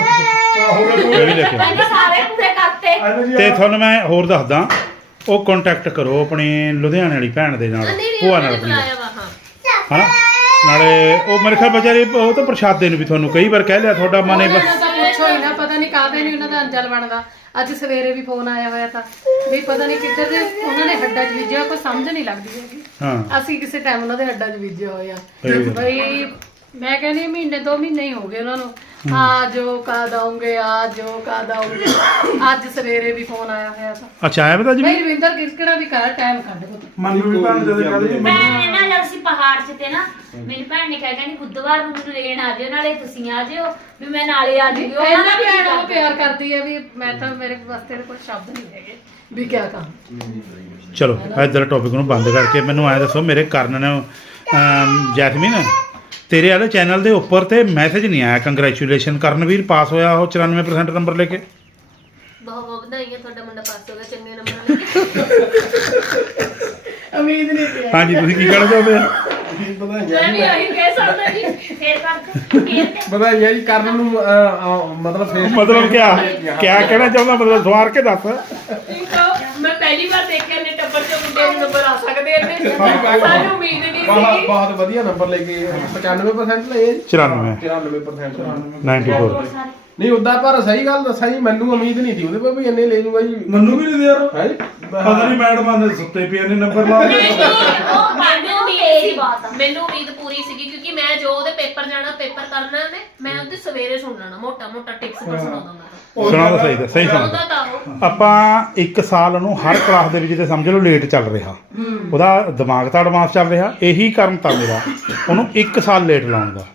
ਇਹ ਵੀ ਲੈ ਕੇ ਆਓ।
ਕਹਿੰਦੇ ਸਾਰੇ ਪੂਰੇ ਕਰਤੇ
ਆਉਂਦਾ ਜੀ
ਤੇ
ਆਹ-
ਤੁਹਾਨੂੰ ਮੈਂ ਹੋਰ ਦੱਸਦਾ ਉਹ ਕੰਟੈਕਟ ਕਰੋ ਆਪਣੀ ਲੁਧਿਆਣੇ ਵਾਲੀ ਭੈਣ ਦੇ ਨਾਲ ਭੂਆ ਨਾਲ ਆਪਣੀ
ਬੁਲਾਇਆ ਵਾ ਹਾਂ
ਹਨਾ ਨਾਲੇ ਉਹ ਮੇਰੇ ਖਿਆਲ ਵਿਚਾਰੇ ਉਹ ਤਾਂ ਪ੍ਰਸ਼ਾਦੇ ਨੂੰ ਵੀ ਤੁਹਾਨੂੰ ਕਈ ਵਾਰ ਕਹਿ ਲਿਆ ਤੁਹਾਡਾ ਮਨ
ਉਹਨਾਂ
ਹੈ
ਦਾ ਤਾਂ ਪੁੱਛੋ ਹੀ ਨਾ ਪਤਾ ਨਹੀਂ ਕਾਹਦੇ ਨਹੀਂ ਉਹਨਾਂ ਦਾ ਅੰਜਲ ਬਣਦਾ ਅੱਜ ਸਵੇਰੇ ਵੀ ਫੋਨ ਆਇਆ ਹੋਇਆ ਤਾਂ ਵੀ ਪਤਾ ਨਹੀਂ ਕਿੱਧਰ ਦੇ ਉਹਨਾਂ ਨੇ ਹੱਡਾਂ 'ਚ ਬੀਜਿਆ ਕੋਈ ਸਮਝ ਨਹੀਂ ਲੱਗਦੀ ਹੈਗੀ
ਹਾਂ
ਅਸੀਂ ਕਿਸੇ ਟਾਈਮ ਉਹਨਾਂ ਦੇ ਹੱਡਾਂ 'ਚ ਬੀਜੇ ਹੋਏ ਆ
ਸਹੀ ਗੱਲ।
ਬਈ ਮੈਂ ਕਹਿੰਦੀ ਹਾਂ ਮਹੀਨੇ ਦੋ ਮਹੀਨੇ ਹੀ ਹੋ ਗਏ ਉਹਨਾਂ ਨੂੰ ਆ ਜੋ ਕਦ ਆਉਂਗੇ ਆ ਜੋ ਕਦ ਆਉਂਗੇ ਅੱਜ ਸਵੇਰੇ ਵੀ ਫੋਨ ਆਇਆ ਹੋਇਆ ਤਾਂ
ਅੱਛਾ ਆਇਆ ਪਤਾ ਜੀ
ਬਈ ਰਵਿੰਦਰ ਕਿਸਕੜਾ ਵੀ ਕਰ ਟਾਈਮ ਕੱਢ ਪੁੱਤ
ਮੈਨੂੰ ਵੀ ਭੈਣ ਜਦੋਂ ਕਹਿੰਦੀ ਜੀ
ਮੈਂ
ਮੰਮੀ
ਨਾ ਜਦ ਅਸੀਂ ਪਹਾੜ 'ਚ ਤੇ ਨਾ ਮੇਰੀ ਭੈਣ ਨੇ ਕਹਿ ਕਹਿੰਦੀ ਬੁੱਧਵਾਰ ਨੂੰ ਮੈਨੂੰ ਲੈਣ ਆ ਜਿਓ ਨਾਲੇ ਤੁਸੀਂ ਆ ਜਿਓ ਵੀ ਮੈਂ ਨਾਲੇ ਆ ਜੂਗੀ ਉਹਨਾਂ
ਇੰਨਾ
ਦਾ
ਪਿਆਰ ਉਹ ਪਿਆਰ ਕਰਦੀ ਹੈ ਵੀ ਮੈਂ ਤਾਂ ਮੇਰੇ ਵਾਸਤੇ ਕੋਈ ਸ਼ਬਦ ਨਹੀਂ ਹੈਗੇ ਵੀ ਕਿਆ ਕਹਾਂ
ਚਲੋ ਇੱਧਰ ਟੌਪਿਕ ਨੂੰ ਬੰਦ ਕਰਕੇ ਮੈਨੂੰ ਐਂ ਦੱਸੋ ਮੇਰੇ ਕਰਨ ਨੇ ਅਮ, ਜੈਸਮੀਨ ਤੇਰੇ ਵਾਲੇ ਚੈਨਲ ਦੇ ਉੱਪਰ ਤੇ ਮੈਸੇਜ ਨਹੀਂ ਆਇਆ ਕੰਗ੍ਰੈਚੁਲੇਸ਼ਨ ਕਰਨਵੀਰ ਪਾਸ ਹੋਇਆ ਉਹ ਚੁਰਾਨਵੇਂ ਪਰਸੈਂਟ ਨੰਬਰ ਲੈ ਕੇ
ਬਹੁਤ ਬਹੁਤ ਵਧਾਈਆਂ ਤੁਹਾਡਾ ਮੁੰਡਾ ਪਾਸ ਹੋ ਗਿਆ ਚੰਗੇ ਨੰਬਰਾਂ ਨਾਲ
ਉਮੀਦ ਨਹੀਂ ਸੀ
ਹਾਂਜੀ ਤੁਸੀਂ ਕੀ ਕਹਿਣਾ ਚਾਹੁੰਦੇ ਆ
ਮੈਂ ਵੀ ਆਹੀ ਕਹਿ ਸਕਦਾ ਜੀ
ਫੇਰ ਕਰ ਫੇਰ ਤੇ
ਵਧਾਈਆਂ ਜੀ ਕਰਨ ਨੂੰ ਅਹ, ਅਹ, ਮਤਲਬ ਫੇਸ
ਮਤਲਬ ਕਿਆ ਕਿਆ ਕਹਿਣਾ ਚਾਹੁੰਦਾ ਮਤਲਬ ਸਵਾਰ ਕੇ ਦੱਸ
ਮੈਂ ਪਹਿਲੀ ਵਾਰ ਦੇਖਿਆ ਨੇ ਟੱਬਰ ਚੋਂ ਮੁੰਡੇ ਨੂੰ ਨੰਬਰ ਆ ਸਕਦੇ ਨੇ ਸਾਨੂੰ ਉਮੀਦ ਨਹੀਂ
ਬਹੁਤ
ਸੀ
ਬਹੁਤ ਵਧੀਆ ਨੰਬਰ ਲੈ ਕੇ ਪਚਾਨਵੇਂ ਪਰਸੈਂਟ ਲਏ
ਚੁਰਾਨਵੇਂ
ਚੁਰਾਨਵੇਂ ਪਰਸੈਂਟ
ਚੌਰਾਨਵੇਂ
ਨਹੀਂ ਉਦਾਂ ਪਰ ਸਹੀ ਗੱਲ ਦੱਸਾਂ ਜੀ ਮੈਨੂੰ ਉਮੀਦ ਨਹੀਂ ਸੀ ਉਹਦੇ ਪਰ ਵੀ ਇੰਨੇ ਲੈ ਜੂਗਾ ਜੀ
ਮੈਨੂੰ ਵੀ ਨਹੀਂ ਯਾਰ
ਹੈ
ਪਤਾ ਨਹੀਂ ਮੈਡਮਾਂ ਦੇ ਸੁੱਤੇ ਪਏ ਨੇ ਨੰਬਰ ਲਾ ਦੇ
ਉਹ ਮੈਨੂੰ
ਮੈਨੂੰ
ਉਮੀਦ
ਇਹੀ
ਸੀ
ਬਾਤ ਆ।
ਮੈਨੂੰ ਉਮੀਦ ਪੂਰੀ ਸੀਗੀ ਕਿਉਂਕਿ ਮੈਂ ਜੋ ਉਹਦੇ ਪੇਪਰ ਜਾਣਾ ਪੇਪਰ ਕਰਨਾ ਨੇ ਮੈਂ ਉਹਦੇ ਸਵੇਰੇ ਸੁਣ ਲੈਣਾ ਮੋਟਾ ਮੋਟਾ ਟਿਕਸ ਪਰ ਸੁਣਾਉਂਦਾ ਮੈਂ
ਸੁਣਾ ਤਾਂ ਸਹੀ ਤਾਂ ਸਹੀ ਸੁਣਾ
ਸੁਣਾਉਂਦਾ ਤਾਂ ਉਹ
ਆਪਾਂ ਇੱਕ ਸਾਲ ਨੂੰ ਹਰ ਕਲਾਸ ਦੇ ਵਿੱਚ ਤੇ ਸਮਝ ਲਓ ਲੇਟ ਚੱਲ ਰਿਹਾ ਉਹਦਾ ਦਿਮਾਗ ਤਾਂ ਐਡਵਾਂਸ ਚੱਲ ਰਿਹਾ ਇਹੀ ਕਾਰਨ ਤਾਂ ਮੇਰਾ ਉਹਨੂੰ ਇੱਕ ਸਾਲ ਲੇਟ ਲਾਉਣ ਦਾ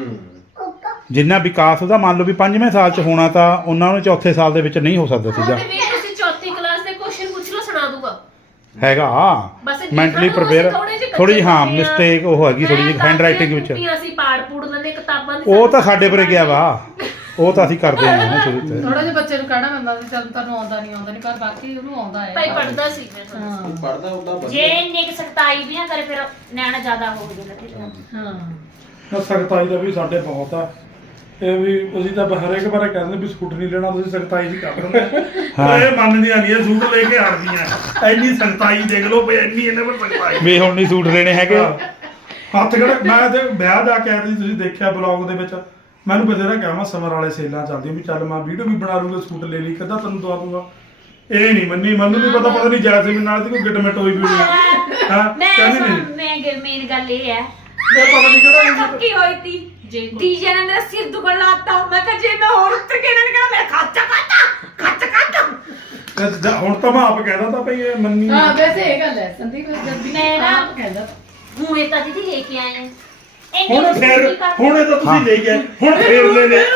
ਜਿੰਨਾ ਵਿਕਾਸ ਉਹਦਾ ਮੰਨ ਲਓ ਵੀ ਪੰਜਵੇਂ ਸਾਲ 'ਚ ਹੋਣਾ ਤਾਂ ਉਹਨਾਂ ਨੂੰ ਚੌਥੇ ਸਾਲ ਦੇ ਵਿੱਚ ਨਹੀਂ ਹੋ ਸਕਦਾ ਸੀਗਾ
ਤੇ ਵੀ ਤੁਸੀਂ ਚੌਥੀ ਕਲਾਸ ਦੇ ਕੁਐਸਚਨ ਪੁੱਛ ਲਓ ਸੁਣਾ ਦੂਗਾ
ਹੈਗਾ
ਬਸ ਇਹ
ਮੈਂਟਲੀ
ਲਿਖਣ ਨੂੰ
ਪ੍ਰਪੇਅਰ
ਅਸੀਂ ਥੋੜ੍ਹੇ ਜਿਹੇ
ਥੋੜੀ ਜਿਹੀ ਹਾਂ
ਕੱਚੇ
ਮਿਸਟੇਕ ਉਹ ਹੈਗੀ ਥੋੜੀ ਜਿਹੀ ਹੈਂਡ ਰਾਈਟਿੰਗ ਵਿੱਚ
ਅਸੀਂ ਪਾੜ ਪੂੜ ਲੈਂਦੇ ਕਿਤਾਬਾਂ ਦੀ
ਉਹ ਤਾਂ ਸਾਡੇ ਪਰੇ ਗਿਆ ਵਾ ਉਹ ਤਾਂ ਅਸੀਂ ਕਰਦੇ ਹਾਂ ਨਾ ਸ਼ੁਰੂ ਤੋਂ
ਥੋੜਾ ਜਿਹਾ ਬੱਚੇ ਨੂੰ ਕਹਿਣਾ ਪੈਂਦਾ ਸੀ ਚੱਲ ਤੁਹਾਨੂੰ ਆਉਂਦਾ ਨਹੀਂ ਆਉਂਦਾ ਨਹੀਂ ਪਰ ਬਾਕੀ ਉਹਨੂੰ ਆਉਂਦਾ ਹੈ
ਭਾਈ ਪੜਦਾ ਸੀ ਮੈਂ ਤੁਹਾਨੂੰ
ਹਾਂ
ਪੜਦਾ ਉਦਾਂ
ਜੇ ਇੰਨੀ ਕੁ ਸਖਤਾਈ ਵੀ ਨਾ ਕਰੇ ਫਿਰ ਨਿਆਣਾ ਜ਼ਿਆਦਾ ਹੋ ਜਾਂਦਾ ਫਿਰ
ਹਾਂ
ਸਖਤਾਈ ਦਾ ਵੀ ਸਾਡੇ ਬਹੁਤ ਆ ਇਹ ਵੀ ਅਸੀਂ ਤਾਂ ਹਰੇਕ ਬਾਰੇ ਕਹਿੰਦੇ ਵੀ ਸੂਟ ਨਹੀਂ ਲੈਣਾ ਤੁਸੀਂ ਸਖਤਾਈ ਜੀ ਕਰ ਦਿੰਦੇ ਹਾਂ ਇਹ ਮੰਨਦੀਆਂ ਨਹੀਂ ਇਹ ਸੂਟ ਲੈ ਕੇ ਹਟਦੀਆਂ ਇੰਨੀ ਸਖਤਾਈ ਦੇਖ ਲਓ ਵੀ ਇੰਨੀ ਇਹਨਾਂ ਪਰ ਸਖਤਾਈ
ਵੀ ਹੁਣ ਨਹੀਂ ਸੂਟ ਲੈਣੇ ਹੈਗੇ
ਹੱਥ ਕਿਹੜਾ ਮੈਂ ਤੇ ਵਿਆਹ ਜਾ ਕੇ ਆਇਆ ਸੀ ਤੁਸੀਂ ਦੇਖਿਆ ਬਲੌਗ ਦੇ ਵਿੱਚ ਮੈਨੂੰ ਬਥੇਰਾ ਕਿਹਾ ਮੈਂ ਸਮਰ ਵਾਲੇ ਸੇਲਾਂ ਚੱਲਦੀਆਂ ਵੀ ਚੱਲ ਮੈਂ ਵੀਡੀਓ ਵੀ ਬਣਾ ਲੂੰਗਾ ਸੂਟ ਲੈ ਲਈ ਕਿੱਦਾਂ ਤੈਨੂੰ ਦਵਾ ਦੂੰਗਾ ਇਹ ਨਹੀਂ ਮੰਨੀ ਮੈਨੂੰ ਨਹੀਂ ਪਤਾ ਪਤਾ ਨਹੀਂ ਜੈਸਮੀਨ ਨਾਲ ਦੀ ਕੋਈ ਗਿਟਮਿਟ ਹੋਈ ਵੀ ਹੋਣੀ ਹਾਂ
ਮੈਂ
ਕਹਿੰਦੀ ਨਹੀਂ
ਸੁਣ- ਮੈਂ ਮੇਨ ਗੱਲ ਇਹ ਹੈ
ਮੈਂ ਪਤਾ ਨਹੀਂ ਕਿਹੜਾ
ਥੱਕੀ ਹੋਈ ਤੀ
ਜੇ
ਡੀਜੇ ਨੇ ਮੇਰਾ ਸਿਰ ਦੁਖਣ ਲਾਤਾ ਮੈਂ ਕਿਹਾ ਜੇ ਮੈਂ ਹੋਰ ਉੱਤਰ ਕੇ ਇਹਨਾਂ ਨੇ ਕਹਿਣਾ ਮੇਰਾ ਖਾਚਾ ਖਾਚਾ ਖਾਚਾ ਖਾਚਾ
ਤੇ ਜ- ਹੁਣ ਤਾਂ ਮੈਂ ਆਪ ਕਹਿੰਦਾ ਤਾਂ ਭਈ ਇਹ ਮੰਨੀ
ਹਾਂ ਵੈਸੇ ਇਹ ਗੱਲ ਹੈ ਸੰਦੀਪ ਜਦ ਵੀ
ਮੈਂ ਨਾ-
ਆਪ ਕਹਿੰਦਾ
ਹੁਣ ਇਹ ਤਾਂ ਦੀਦੀ ਲੈ ਕੇ ਆਏ ਆ
ਹੁਣ ਫੇਰ ਹੁਣ ਇਹ ਤਾਂ ਤੁਸੀਂ ਲੈ ਗਏ ਹੁਣ ਫੇਰ ਲੈ ਲੈ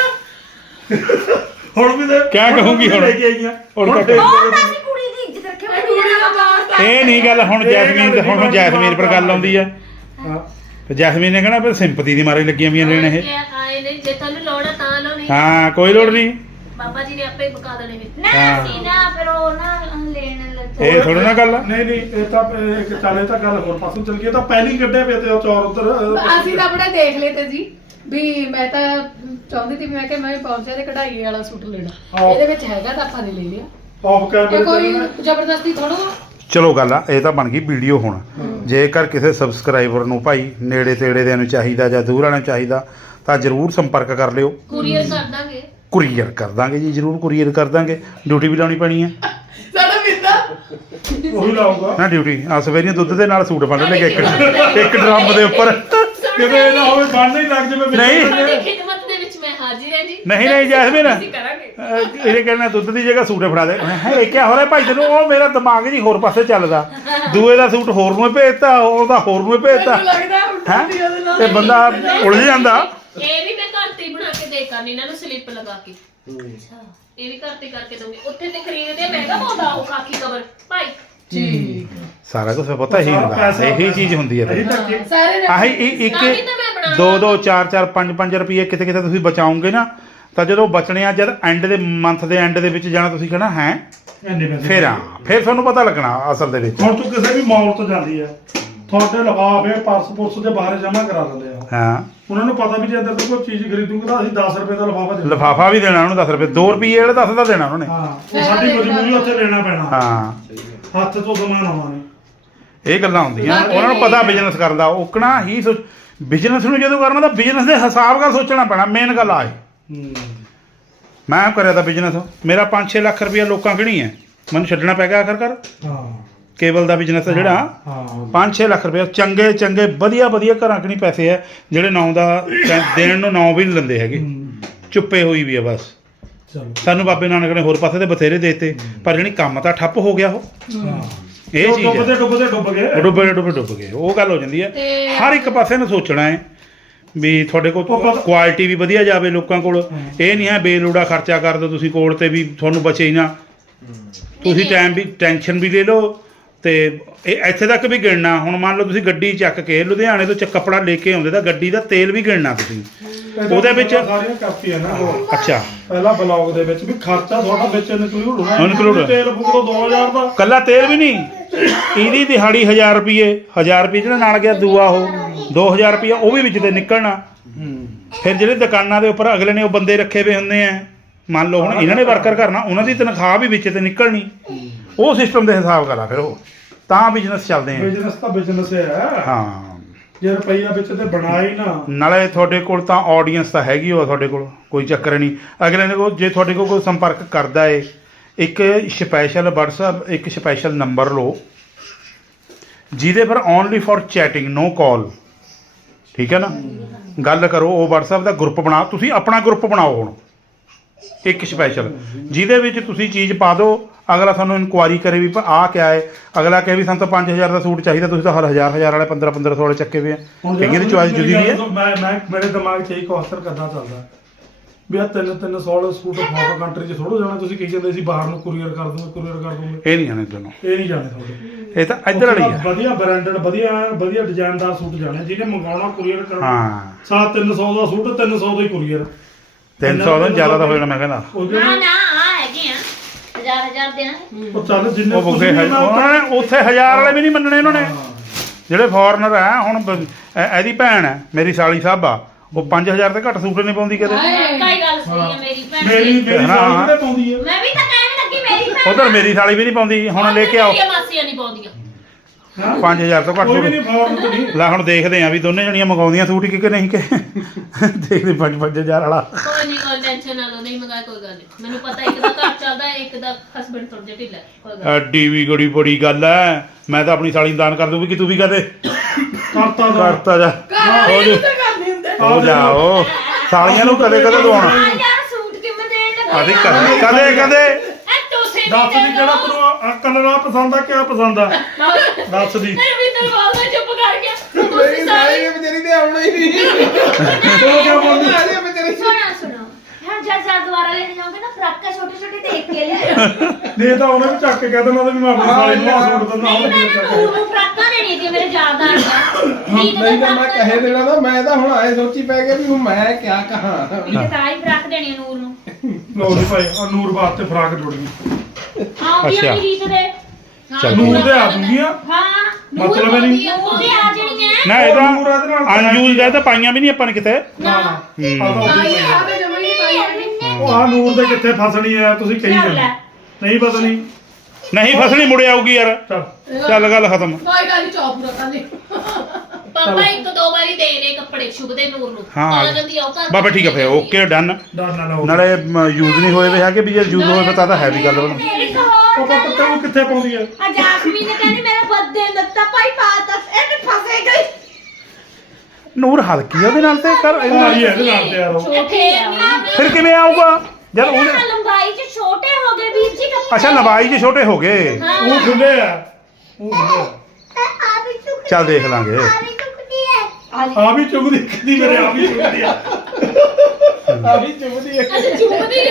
ਹੁਣ ਵੀ ਤੇ
ਕਿਆ ਕਹੂੰਗੀ ਹੁਣ?
ਲੈ ਕੇ ਆਈਆਂ
ਹੁਣ
ਹੁਣ
ਕਿਆ
ਫੇਰ
ਹੋਰ
ਲੈ
ਤਾਂ
ਕੇ
ਅਸੀਂ ਕੁੜੀ ਦੀ ਇੱਜ਼ਤ ਰੱਖੇ ਹੋਏ
ਕੁੜੀ ਦਾ ਬਾਤ
ਇਹ ਨਹੀਂ ਗੱਲ ਹੁਣ
ਇਹ ਗੱਲ
ਜੈਸਮੀਨ ਤੇ ਹੁਣ
ਨਹੀਂ
ਜੈਸਮੀਨ ਪਰ ਗੱਲ ਆਉਂਦੀ ਆ
ਹਾਂ
ਤੇ ਜੈਸਮੀਨ ਨੇ ਕਹਿਣਾ ਫਿਰ ਸਿੰਪਤੀ ਦੀ ਮਾਰੀ ਲੱਗੀਆਂ ਵੀਆਂ ਲੈਣ ਇਹ
ਆਏ ਨੇ ਜੇ ਤੁਹਾਨੂੰ ਲੋੜ ਆ ਤਾਂ ਲਓ ਨਹੀਂ
ਹਾਂ ਕੋਈ ਲੋੜ ਨਹੀਂ
ਬਾਬਾ ਜੀ ਨੇ ਆਪੇ ਹੀ ਬਕਾ ਦੇਣੇ ਨੇ
ਨਾ
ਹਾਂ।
ਅਸੀਂ ਨਾ ਫਿਰ ਉਹ ਨਾ ਲੈਣ ਲੱਗੇ
ਇਹ ਥੋੜਾ ਨਾ ਗੱਲ ਆ
ਨਹੀਂ ਨਹੀਂ ਇਹ ਤਾਂ ਇਹ ਇੱਕ ਚੱਲ ਇਹ ਤਾਂ ਗੱਲ ਹੋਰ ਪਾਸੋਂ ਚੱਲ ਗਈ ਇਹ ਤਾਂ ਪਹਿਲੀ ਕੱਢੇ ਪਏ ਤੇ ਉਹ ਚੌਰ ਉਧਰ
ਅਸੀਂ ਤਾਂ ਬੜਾ ਦੇਖ ਲਏ ਤੇ ਜੀ ਵੀ ਮੈਂ ਤਾਂ ਚਾਹੁੰਦੀ ਸੀ ਵੀ ਮੈਂ ਕਿ ਮੈਂ ਪਹੁੰਚਿਆ ਤੇ ਕਢਾਈ ਵਾਲਾ ਸੂਟ ਲੈਣਾ
ਹਾਂ।
ਇਹਦੇ ਵਿੱਚ ਹੈਗਾ ਤਾਂ ਆਪਾਂ ਨੇ ਲੈ ਲਿਆ
ਆਫ
ਇਹ
ਕੈਮਰੇ
ਕੋਈ
ਤੇ
ਜ਼ਬਰਦਸਤੀ ਥੋੜਾ
ਚਲੋ ਗੱਲ ਆ ਇਹ ਤਾਂ ਬਣ ਗਈ ਵੀਡੀਓ ਹੁਣ ਜੇਕਰ ਕਿਸੇ ਸਬਸਕ੍ਰਾਈਬਰ ਨੂੰ ਭਾਈ ਨੇੜੇ ਤੇੜੇ ਦੇ ਨੂੰ ਚਾਹੀਦਾ ਜਾਂ ਦੂਰ ਵਾਲਿਆਂ ਨੂੰ ਚਾਹੀਦਾ ਤਾਂ ਜ਼ਰੂਰ ਸੰਪਰਕ ਕਰ ਲਿਓ
ਕੁਰੀਅਰ ਕਰ ਦਾਂਗੇ
ਕੁਰੀਅਰ ਕਰ ਦਾਂਗੇ ਜੀ ਜ਼ਰੂਰ ਕੁਰੀਅਰ ਕਰ ਦਾਂਗੇ ਡਿਊਟੀ ਵੀ ਲਾਉਣੀ ਪੈਣੀ ਹੈ
ਸਾਡਾ ਮਿੱਤਾ
ਉਹੀ ਲਾਊਗਾ
ਨਾ ਡਿਊਟੀ ਆ ਸਵੇਰੀਆਂ ਦੁੱਧ ਦੇ ਨਾਲ ਸੂਟ ਬੰਨ ਲੈ ਕੇ ਇੱਕ ਇੱਕ ਡਰਮ ਦੇ ਉੱਪਰ
ਕਿਤੇ ਇਹ ਨਾ ਹੋਵੇ ਬੰਨ ਹੀ ਲੱਗ ਜਾਵੇ ਵਿੱਚ
ਨਹੀਂ।
ਤੁਹਾਡੀ ਖਿਦਮਤ ਦੇ ਵਿੱਚ ਮੈਂ ਹਾਜ਼ਰ ਹਾਂ ਜੀ
ਨਹੀਂ ਨਹੀਂ ਜੈਸਮੀਨ
ਅਸੀਂ ਕਰਾਂਗੇ
ਅਹ ਇਹਨੇ ਕਹਿਣਾ ਦੁੱਧ ਦੀ ਜਗ੍ਹਾ ਸੂਟ ਫੜਾ ਦੇ ਮੈਂ ਕਿਹਾ, ਇਹ ਕਿਆ ਹੋ ਰਿਹਾ ਭਾਈ ਤੈਨੂੰ ਉਹ ਮੇਰਾ ਦਿਮਾਗ ਜੀ ਹੋਰ ਪਾਸੇ ਚੱਲਦਾ ਦੂਏ ਦਾ ਸੂਟ ਹੋਰ ਨੂੰ ਹੀ ਭੇਜਤਾ ਉਹਦਾ ਹੋਰ ਨੂੰ ਹੀ ਭੇਜਤਾ
ਲੱਗਦਾ
ਹੈ
ਉੱਠਦੀ ਉਹਦੇ ਨਾਲ
ਤੇ ਬੰਦਾ ਉਲਝ ਜਾਂਦਾ
ਇਹ ਵੀ ਮੈਂ ਘਰ ਤੇ ਹੀ ਬਣਾ ਕੇ ਦੇ ਕਰਨੀ ਇਹਨਾਂ ਨੂੰ ਸਲਿੱਪ ਲਗਾ ਕੇ ਇਹ ਵੀ ਘਰ ਤੇ ਕਰਕੇ ਦਊਂਗੀ ਉੱਥੇ ਤੇ ਖਰੀਦਦੇ ਆ, ਮਹਿੰਗਾ ਪਾਉਂਦਾ ਉਹ ਖਾਕੀ ਕਵਰ ਭਾਈ
ਠੀਕ
ਸਾਰਾ ਕੁਝ ਪਤਾ ਹੀ ਹੁੰਦਾ ਇਹੀ ਚੀਜ਼ ਹੁੰਦੀ ਹੈ
ਇਹੀ
ਤੇ
ਧੱਕੇ
ਸਾਰੇ
ਆਹੀ ਇਹ ਇੱਕ
ਤਾਂ ਹੀ ਤਾਂ ਮੈਂ ਬਣਾ
ਦੋ ਦੋ ਚਾਰ ਚਾਰ ਪੰਜ ਪੰਜ ਰੁਪਏ ਕਿਤੇ ਕਿਤੇ ਤੁਸੀਂ ਬਚਾਓਗੇ ਨਾ ਤਾਂ ਜਦੋਂ ਬਚਣੇ ਆ ਜਦ ਐਂਡ ਦੇ ਮੰਥ ਦੇ ਐਂਡ ਦੇ ਵਿੱਚ ਜਾਣਾ ਤੁਸੀਂ ਕਹਿਣਾ ਹੈ
ਇੰਨੇ ਪੈਸੇ
ਫਿਰ ਆ ਫਿਰ ਤੁਹਾਨੂੰ ਪਤਾ ਲੱਗਣਾ ਅਸਲ ਦੇ ਵਿੱਚ
ਹੁਣ ਤੂੰ ਕਿਸੇ ਵੀ ਮਾਲ ਤੋਂ ਜਾਂਦੀ ਹੈ ਤੁਹਾਡੇ ਲਿਫਾਫੇ ਪਰਸ ਪੁਰਸ ਦੇ ਬਾਹਰ ਜਮਾ ਕਰਾ ਦਿੰਦੇ ਆ
ਹਾਂ
ਉਹਨਾਂ ਨੂੰ ਪਤਾ ਵੀ ਜੇ ਅੰਦਰ ਤੂੰ ਕੋਈ ਚੀਜ਼ ਖਰੀਦੂਗਾ ਤਾਂ ਅਸੀਂ ਦਸ ਰੁਪਏ ਦਾ ਲਿਫਾਫਾ ਦੇ
ਲਿਫਾਫਾ ਵੀ ਦੇਣਾ ਉਹਨੂੰ ਦਸ ਰੁਪਏ ਦੋ ਰੁਪਏ ਵਾਲੇ ਦਸ ਦਾ ਦੇਣਾ ਉਹਨੇ
ਹਾਂ ਉਹ ਸਾਡੀ ਮਜਬੂਰੀ ਉੱਥੇ ਲੈਣਾ ਪੈਣਾ
ਹਾਂ
ਹੱਥ ਤੋਂ ਸਮਾਨ ਆਉਣਾ ਨਹੀਂ
ਇਹ ਗੱਲਾਂ ਹੁੰਦੀਆਂ ਉਹਨਾਂ ਨੂੰ ਪਤਾ ਬਿਜ਼ਨਸ ਕਰਨ ਦਾ ਔਕਣਾ ਹੀ ਬਿਜ਼ਨਸ ਨੂੰ ਜਦੋਂ ਕਰਨਾ ਤਾਂ ਬਿਜ਼ਨਸ ਦੇ ਹਿਸਾਬ ਨਾਲ ਸੋਚਣਾ ਪੈਣਾ ਮੇਨ ਗੱਲ ਆ ਇਹ
ਹੂੰ
ਮੈਂ ਕਰਿਆ ਤਾਂ ਬਿਜ਼ਨਸ ਮੇਰਾ ਪੰਜ ਛੇ ਲੱਖ ਰੁਪਇਆ ਲੋਕਾਂ ਕਿਹੜੀ ਹੈ ਮੈਨੂੰ ਛੱਡਣਾ ਪੈ ਗਿਆ ਆਖਰ ਕਰ
ਹਾਂ
ਕੇਬਲ ਦਾ ਬਿਜ਼ਨਸ ਜਿਹੜਾ
ਹਾਂ
ਪੰਜ ਛੇ ਲੱਖ ਰੁਪਇਆ ਚੰਗੇ ਚੰਗੇ ਵਧੀਆ ਵਧੀਆ ਘਰਾਂ ਕਣੀ ਪੈਸੇ ਹੈ ਜਿਹੜੇ ਨੌ ਦਾ ਦੇਣ ਨੂੰ ਨੌ ਵੀ ਨਹੀਂ ਲੈਂਦੇ ਹੈਗੇ ਚੁੱਪੇ ਹੋਈ ਵੀ ਆ ਬਸ
ਚਲੋ
ਸਾਨੂੰ ਬਾਬੇ ਨਾਨਕ ਨੇ ਹੋਰ ਪਾਸੇ ਤੇ ਬਥੇਰੇ ਦੇਤੇ ਪਰ ਜਿਹੜੀ ਕੰਮ ਤਾਂ ਠੱਪ ਹੋ ਗਿਆ ਉਹ
ਹਾਂ
ਇਹ ਚੀਜ਼
ਡੁੱਬਦੇ
ਹੈ
ਡੁੱਬਦੇ ਡੁੱਬ ਗਏ
ਉਹ ਡੁੱਬੇ ਡੁੱਬੇ ਡੁੱਬ ਗਏ ਉਹ ਗੱਲ ਹੋ ਜਾਂਦੀ ਹੈ
ਤੇ
ਹਰ ਇੱਕ ਪਾਸੇ ਨੂੰ ਸੋਚਣਾ ਹੈ ਵੀ ਤੁਹਾਡੇ ਕੋਲ
ਉਹ ਪਤਾ-
ਕੁਆਲਿਟੀ ਵੀ ਵਧੀਆ ਜਾਵੇ ਲੋਕਾਂ ਕੋਲ ਇਹ ਨਹੀਂ ਹੈ ਬੇਲੋੜਾ ਖਰਚਾ ਕਰ ਦਿਓ ਤੁਸੀਂ ਕੋਲ ਤੇ ਵੀ ਤੁਹਾਨੂੰ ਬਚੇ ਹੀ ਨਾ ਤੁਸੀਂ ਟਾਈਮ ਵੀ ਟੈਨਸ਼ਨ ਵੀ ਲੈ ਲਓ ਤੇ ਇਹ ਇੱਥੇ ਤੱਕ ਵੀ ਗਿਣਨਾ ਹੁਣ ਮੰਨ ਲਓ ਤੁਸੀਂ ਗੱਡੀ ਚੱਕ ਕੇ ਲੁਧਿਆਣੇ ਤੋਂ ਚ ਕੱਪੜਾ ਲੈ ਕੇ ਆਉਂਦੇ ਤਾਂ ਗੱਡੀ ਦਾ ਤੇਲ ਵੀ ਗਿਣਨਾ ਤੁਸੀਂ ਉਹਦੇ ਵਿੱਚ
ਸਾਰੀਆਂ ਕਾਪੀਆਂ ਨਾ ਉਹ
ਅੱਛਾ
ਪਹਿਲਾ ਬਲੌਗ ਦੇ ਵਿੱਚ ਵੀ ਖਰਚਾ ਤੁਹਾਡਾ ਵਿੱਚ ਇਨਕਲੂਡ ਹੋਣਾ
Include।
ਤੇਲ ਫੂਕੋ ਦੋ ਹਜ਼ਾਰ ਦਾ
ਕੱਲਾ ਤੇਲ ਵੀ ਨਹੀਂ ਇਹਦੀ ਦਿਹਾੜੀ ਹਜ਼ਾਰ ਰੁਪਏ ਹਜ਼ਾਰ ਰੁਪਏ ਜਿਹੜਾ ਨਾਲ ਗਿਆ ਦੂਆ ਉਹ ਦੋ ਹਜ਼ਾਰ ਰੁਪਏ ਉਹ ਵੀ ਵਿੱਚ ਤੇ ਨਿਕਲਣਾ ਫਿਰ ਜਿਹੜੇ ਦੁਕਾਨਾਂ ਦੇ ਉੱਪਰ ਅਗਲੇ ਨੇ ਉਹ ਬੰਦੇ ਰੱਖੇ ਹੋਏ ਹੁੰਦੇ ਆ ਮੰਨ ਲਓ ਹੁਣ ਇਹਨਾਂ ਨੇ ਵਰਕਰ ਕਰਨਾ ਉਹਨਾਂ ਦੀ ਤਨਖਾਹ ਵੀ ਵਿੱਚ ਤੇ ਨਿਕਲਣੀ ਉਹ ਸਿਸਟਮ ਦੇ ਹਿਸਾਬ ਕਰਾ ਫਿਰ ਉਹ ਤਾਂ ਬਿਜ਼ਨਸ ਚੱਲਦੇ ਆ
ਬਿਜ਼ਨਸ ਤਾਂ ਬਿਜ਼ਨਸ ਹੈ
ਹਾਂ
ਜੇ ਰੁਪਈਆ ਵਿੱਚ ਤੇ ਬਣਾਈ ਨਾ
ਨਾਲੇ ਤੁਹਾਡੇ ਕੋਲ ਤਾਂ ਆਡੀਅנס ਤਾਂ ਹੈਗੀ ਉਹ ਤੁਹਾਡੇ ਕੋਲ ਕੋਈ ਚੱਕਰ ਨਹੀਂ ਅਗਲੇ ਨੇ ਕੋਲ ਜੇ ਤੁਹਾਡੇ ਕੋਲ ਕੋਈ ਸੰਪਰਕ ਕਰਦਾ ਏ ਇੱਕ ਸਪੈਸ਼ਲ WhatsApp ਇੱਕ ਸਪੈਸ਼ਲ ਨੰਬਰ ਲਓ ਜਿਹਦੇ ਪਰ only for chatting no call ਠੀਕ ਹੈ ਨਾ ਗੱਲ ਕਰੋ ਉਹ WhatsApp ਦਾ ਗਰੁੱਪ ਬਣਾ ਤੁਸੀਂ ਆਪਣਾ ਗਰੁੱਪ ਬਣਾਓ ਹੁਣ ਇੱਕ ਸਪੈਸ਼ਲ ਜਿਹਦੇ ਵਿੱਚ ਤੁਸੀਂ ਚੀਜ਼ ਪਾ ਦਿਓ ਅਗਲਾ ਤੁਹਾਨੂੰ ਇਨਕੁਆਰੀ ਕਰੇ ਵੀ ਆਹ ਕਿਆ ਹੈ ਅਗਲਾ ਕਹੇ ਵੀ ਸਾਨੂੰ ਤਾਂ ਪੰਜ ਹਜ਼ਾਰ ਦਾ ਸੂਟ ਚਾਹੀਦਾ ਤੁਸੀਂ ਤਾਂ ਹਰ ਹਜ਼ਾਰ ਹਜ਼ਾਰ ਵਾਲੇ ਪੰਦਰਾਂ ਪੰਦਰਾਂ ਸੌ ਵਾਲੇ ਚੱਕੇ ਹੋਏ ਆ ਕਈਆਂ ਦੀ ਚੁਆਇਸ ਜੁਦੀ ਵੀ ਹੈ
ਮੈਂ ਮੈਂ ਮੇਰੇ ਦਿਮਾਗ 'ਚ ਇੱਕ ਅਸਰ ਕਰਦਾ ਚੱਲਦਾ ਵੀ ਆ ਤਿੰਨ ਤਿੰਨ ਸੌ ਵਾਲੇ ਸੂਟ ਫੋਰਨ ਕੰਟਰੀ 'ਚ ਥੋੜੋ ਜਾਣਾ ਤੁਸੀਂ ਕਹੀ ਜਾਂਦੇ ਸੀ ਬਾਹਰ ਨੂੰ ਕੁਰੀਅਰ ਕਰ ਦੂੰਗੇ ਕੁਰੀਅਰ ਕਰ ਦੂੰਗੇ
ਇਹ ਨਹੀਂ ਆਣੇ ਤੁਹਾਨੂੰ
ਇਹ ਨਹੀਂ ਜਾਣੇ ਤੁਹਾਡੇ
ਇਹ ਤਾਂ ਇੱਧਰ ਵਾਲੀ ਆ
ਵਧੀਆ ਬ੍ਰਾਂਡਡ ਵਧੀਆ ਵਧੀਆ ਡਿਜ਼ਾਈਨਦਾਰ ਸੂਟ ਜਾਣੇ ਜਿਹਨੇ ਮੰਗਾਉਣਾ ਕੁਰੀਅਰ ਕਰਨਾ
ਹਾਂ
ਸਾ ਤਿੰਨ ਸੌ ਦਾ ਸੂਟ ਤਿੰਨ ਸੌ ਦਾ ਹੀ ਕੁਰੀਅਰ
ਤਿੰਨ ਸੌ ਤੋਂ ਜ਼ਿਆਦਾ ਤਾਂ ਹੋ ਜਾਣਾ ਮੈਂ ਕਹਿੰਦਾ
ਉਹ
ਨਾ
ਜਿਹੜੇ
ਨਾ ਆ ਹੈਗੇ ਆ ਹਜ਼ਾਰ ਹਜ਼ਾਰ ਦੇ ਨਾ
ਉਹ ਚੱਲ ਜਿੰਨੇ
ਉਹ ਬੁੱਗੇ
ਤੁਸੀਂ
ਹੈ
ਵੀ ਨਾ-
ਉਹਨਾਂ ਨੇ ਉੱਥੇ ਹਜ਼ਾਰ ਵਾਲੇ ਵੀ ਨਹੀਂ ਮੰਨਣੇ ਉਹਨਾਂ ਨੇ ਜਿਹੜੇ ਫੋਰਨਰ ਆ ਹੁਣ ਬ- ਇਹ- ਇਹਦੀ ਭੈਣ ਹੈ ਮੇਰੀ ਸਾਲੀ ਸਾਹਿਬ ਆ ਉਹ ਪੰਜ ਹਜ਼ਾਰ ਤੇ ਘੱਟ ਸੂਟ ਨਹੀਂ ਪਾਉਂਦੀ ਕਦੇ
ਕਾਈ ਗੱਲ ਸਹੀ ਹੈ ਮੇਰੀ ਭੈਣ
ਮੇਰੀ
ਦੀ।
ਮੇਰੀ
ਹਾਂ।
ਸਾਲੀ ਕਿਹੜੇ ਪਾਉਂਦੀ ਹੈ
ਮੈਂ ਵੀ ਤਾਂ ਕਹਿਣ ਲੱਗੀ ਮੇਰੀ ਭੈਣ
ਉਧਰ ਮੇਰੀ ਸਾਲੀ ਵੀ ਨਹੀਂ ਪਾਉਂਦੀ ਹੁਣ ਲੈ ਕੇ ਆਓ
ਮੇਰੀਆਂ ਮਾਸੀਆਂ ਨਹੀਂ ਪਾਉਂਦੀਆਂ
ਪੰਜ ਹਜ਼ਾਰ ਤੋਂ ਘੱਟ
ਕੋਈ ਵੀ
ਸੂਟ
ਨਹੀਂ ਫੋਰਨ ਤੇ ਨਹੀਂ
ਲੈ ਹੁਣ ਦੇਖਦੇ ਆ ਵੀ ਦੋਨੇ ਜਣੀਆਂ ਮੰਗਾਉਂਦੀਆਂ ਸੂਟ ਕਿ ਕਿ ਨਹੀਂ ਕਿ ਦੇਖਦੇ ਪੰਜ ਪੰਜ ਹਜ਼ਾਰ ਵਾਲਾ
ਕੋਈ ਨਹੀਂ ਕੋਈ ਟੈਨਸ਼ਨ ਨਾ ਲਓ ਨਹੀਂ ਮੰਗਾਇਆ ਕੋਈ ਗੱਲ ਨਹੀਂ ਮੈਨੂੰ ਪਤਾ ਇੱਕ ਦਾ ਘਰ ਚੱਲਦਾ ਹੈ, ਇੱਕ ਦਾ ਹਸਬੰਡ ਥੋੜਾ ਜਿਹਾ ਢਿੱਲਾ ਹੈ, ਕੋਈ ਗੱਲ
ਐਡੀ ਵੀ ਗੜੀ ਬੜੀ ਗੱਲ ਐ ਮੈਂ ਤਾਂ ਆਪਣੀ ਸਾਲੀ ਨੂੰ ਦਾਨ ਕਰ ਦੂੰਗੀ ਕਿ ਤੂੰ ਵੀ ਕਹਦੇ
ਕਰਤਾ ਦਾ
ਕਰਤਾ ਜਾ
ਘਰ
ਹੋ
ਵਾਲੀ
ਜਾ
ਨੂੰ ਤਾਂ ਕਰਨੀ ਹੁੰਦੇ
ਹੋ ਜਾ ਉਹ ਸਾਲੀਆਂ ਨੂੰ ਕਦੇ ਕਦੇ ਦਵਾਉਣਾ
ਆ ਯਾਰ ਸੂਟ ਕਿਵੇਂ ਦੇਣ ਲੱਗਾ
ਅਸੀਂ ਕਦੇ ਕਦੇ ਕਦੇ
ਐ ਤੁਸੀਂ
ਦੱਸ ਦੀ ਕਿਹੜਾ ਤੈਨੂੰ ਕਲਰ ਆ ਪਸੰਦ ਆ ਕਿਆ ਪਸੰਦ ਆ ਦੱਸ ਦੀ
ਰਵਿੰਦਰ ਬਾਬਾ ਚੁੱਪ ਕਰ ਗਿਆ
ਮੇਰੀ
ਤੁਸੀਂ ਸਾਰੇ
ਸਾਰੀ ਵਿਚਾਰੀ ਤੇ ਆਉਣਾ ਹੀ ਨਹੀਂ
ਤੂੰ ਕਿਆ ਬੋਲਦੀ
ਸਾਰੀ ਵਿਚਾਰੀ
ਸੁਣਾ ਸੁਣੋ ਹਾਂ ਜਦ ਜਦ ਦੁਬਾਰਾ ਲੈਣ ਜਾਓਗੇ ਨਾ ਫਰਾਕਾਂ ਛੋਟੇ ਛੋਟੇ ਦੇਖ ਕੇ ਲਿਆਓ
ਦੇ ਤਾਂ ਉਹਨੇ ਵੀ ਚੱਕ ਕੇ ਕਹਿ ਦੇਣਾ ਵੀ ਮੈਂ ਆਪਣੀ ਸਾਲੀ ਨੂੰ ਆਹ ਸੂਟ ਦਿੰਦਾ
ਨਹੀਂ
ਉਹਨੇ
ਮੈਂ
ਦੇ
ਨਾ ਨੂਰ ਨੂੰ ਫਰਾਕਾਂ ਦੇਣੀ ਸੀ ਮੇਰੇ ਯਾਦਦਾਰ ਨਹੀਂ
ਨਹੀਂ ਤਾਂ ਮੈਂ ਕਹੇ ਦੇਣਾ ਤਾਂ ਮੈਂ ਤਾਂ ਹੁਣ ਆਏ ਸੋਚੀ ਪੈ ਗਿਆ ਵੀ ਹੁਣ ਮੈਂ ਕਿਆ ਕਹਾਂ
ਇਹ ਤਾਂ ਹੀ ਫਰਾਕ ਦੇਣੀ ਆ ਨੂਰ ਨੂੰ
ਲੋ ਜੀ ਭਾਈ ਆ ਨੂਰ ਵਾਸਤੇ ਫਰਾਕ ਜੁੜ ਗਈ
ਆਉਂਦੀ
ਅੱਛਾ।
ਆ ਰੀਤ ਦੇ
ਚੱਲ।
ਨੂਰ ਦੇ ਆ ਦੂੰਗੀਆਂ
ਹਾਂ
ਮਤਲਬ ਇਹ ਨਹੀਂ
ਉਹਦੀ ਆ ਜਿਹੜੀ ਹੈ
ਨਾ ਇਹ
ਉਹ ਨੂਰ ਇਹਦੇ ਨਾਲ
ਤਾਂ ਅਨਯੂਜ਼ਡ ਹੈ ਤਾਂ ਪਾਈਆਂ ਵੀ ਨਹੀਂ ਆਪਾਂ ਨੇ ਕਿਤੇ
ਨਾ ਨਾ ਆਹ ਤਾਂ ਉੱਥੇ
ਆਈ
ਪਈ
ਆ
ਆ।
ਤੇ ਜਮਾ ਹੀ ਨਹੀਂ ਪਾਈ ਹੈਗੀ।
ਉਹ ਆ ਨੂਰ ਦੇ ਕਿੱਥੇ ਫਸਣੀ ਆ ਤੁਸੀਂ ਕਹੀ ਜਾਂਦੇ ਨਹੀਂ ਪਤਾ ਨਹੀਂ
ਨਹੀਂ ਫਸਣੀ ਮੁੜ ਆਊਗੀ ਯਾਰ
ਚੱਲ
ਚੱਲ ਗੱਲ ਖਤਮ
ਕੋਈ ਗੱਲ ਨਹੀਂ ਚੌਪ ਪੂਰਾ ਕਰ ਲਈ
ਪਾਪਾ ਇੱਕ ਦੋ ਵਾਰੀ ਦੇ ਨੇ ਕੱਪੜੇ ਸ਼ੁਭ ਦੇ ਨੂਰ ਨੂੰ
ਹਾਂ।
ਆ ਜਾਂਦੀ ਆ ਉਹ ਘਰ
ਬਾਬਾ ਠੀਕ ਹੈ ਫਿਰ ਓਕੇ ਡਨ
ਡਰ ਨਾ ਲਾਓ
ਨਾਲੇ ਯੂਜ਼ ਨਹੀਂ ਹੋਏ ਵੇ ਹੈਗੇ ਵੀ ਜੇ ਯੂਜ਼ ਹੋਏ ਤਾਂ ਤਾਂ ਹੈ ਵੀ ਗੱਲ ਬਣ
ਇੱਕ
ਉਹ
ਹੋਰ
ਪਤਾ ਤੈਨੂੰ ਕਿੱਥੇ ਪਾਉਂਦੀ ਆ
ਆ ਜਾਸਮੀਨ ਨੇ ਕਹਿੰਦੀ ਮੇਰਾ ਬੱਦੇ ਲੱਤਾ ਪਾਈ ਪਾਤਾ ਇਹ ਫਸੇ ਗਈ
ਨੂਰ ਹਲਕੀ ਆ ਉਹਦੇ ਨਾਲ ਤੇ ਕਰ ਇਹਦੇ ਨਾਲ
ਆਈ ਇਹਦੇ ਨਾਲ ਤੇ ਯਾਰ ਉਹ
ਛੋਟੇ
ਫਿਰ ਕਿਵੇਂ ਆਊਗਾ ਜਦ ਉਹਦੇ
ਲੰਬਾਈ ਚ ਛੋਟੇ ਹੋ ਗਏ ਵੀਰ ਜੀ ਕੱਪੜੇ
ਅੱਛਾ ਲੰਬਾਈ 'ਚ ਛੋਟੇ ਹੋ ਗਏ
ਉਹ ਖੁੱਲੇ ਆ ਉਹ ਖੁੱਲੇ
ਚੱਲ ਦੇਖ ਲਾਂਗੇ
ਆ ਵੀ ਚੁਗਦੀ ਕਦੀ ਮੇਰੇ ਆ ਵੀ ਚੁਗਦੀ ਆ ਆ ਵੀ ਚੁਗਦੀ ਆ
ਅੱਛਾ ਚੁੱਪਦੀ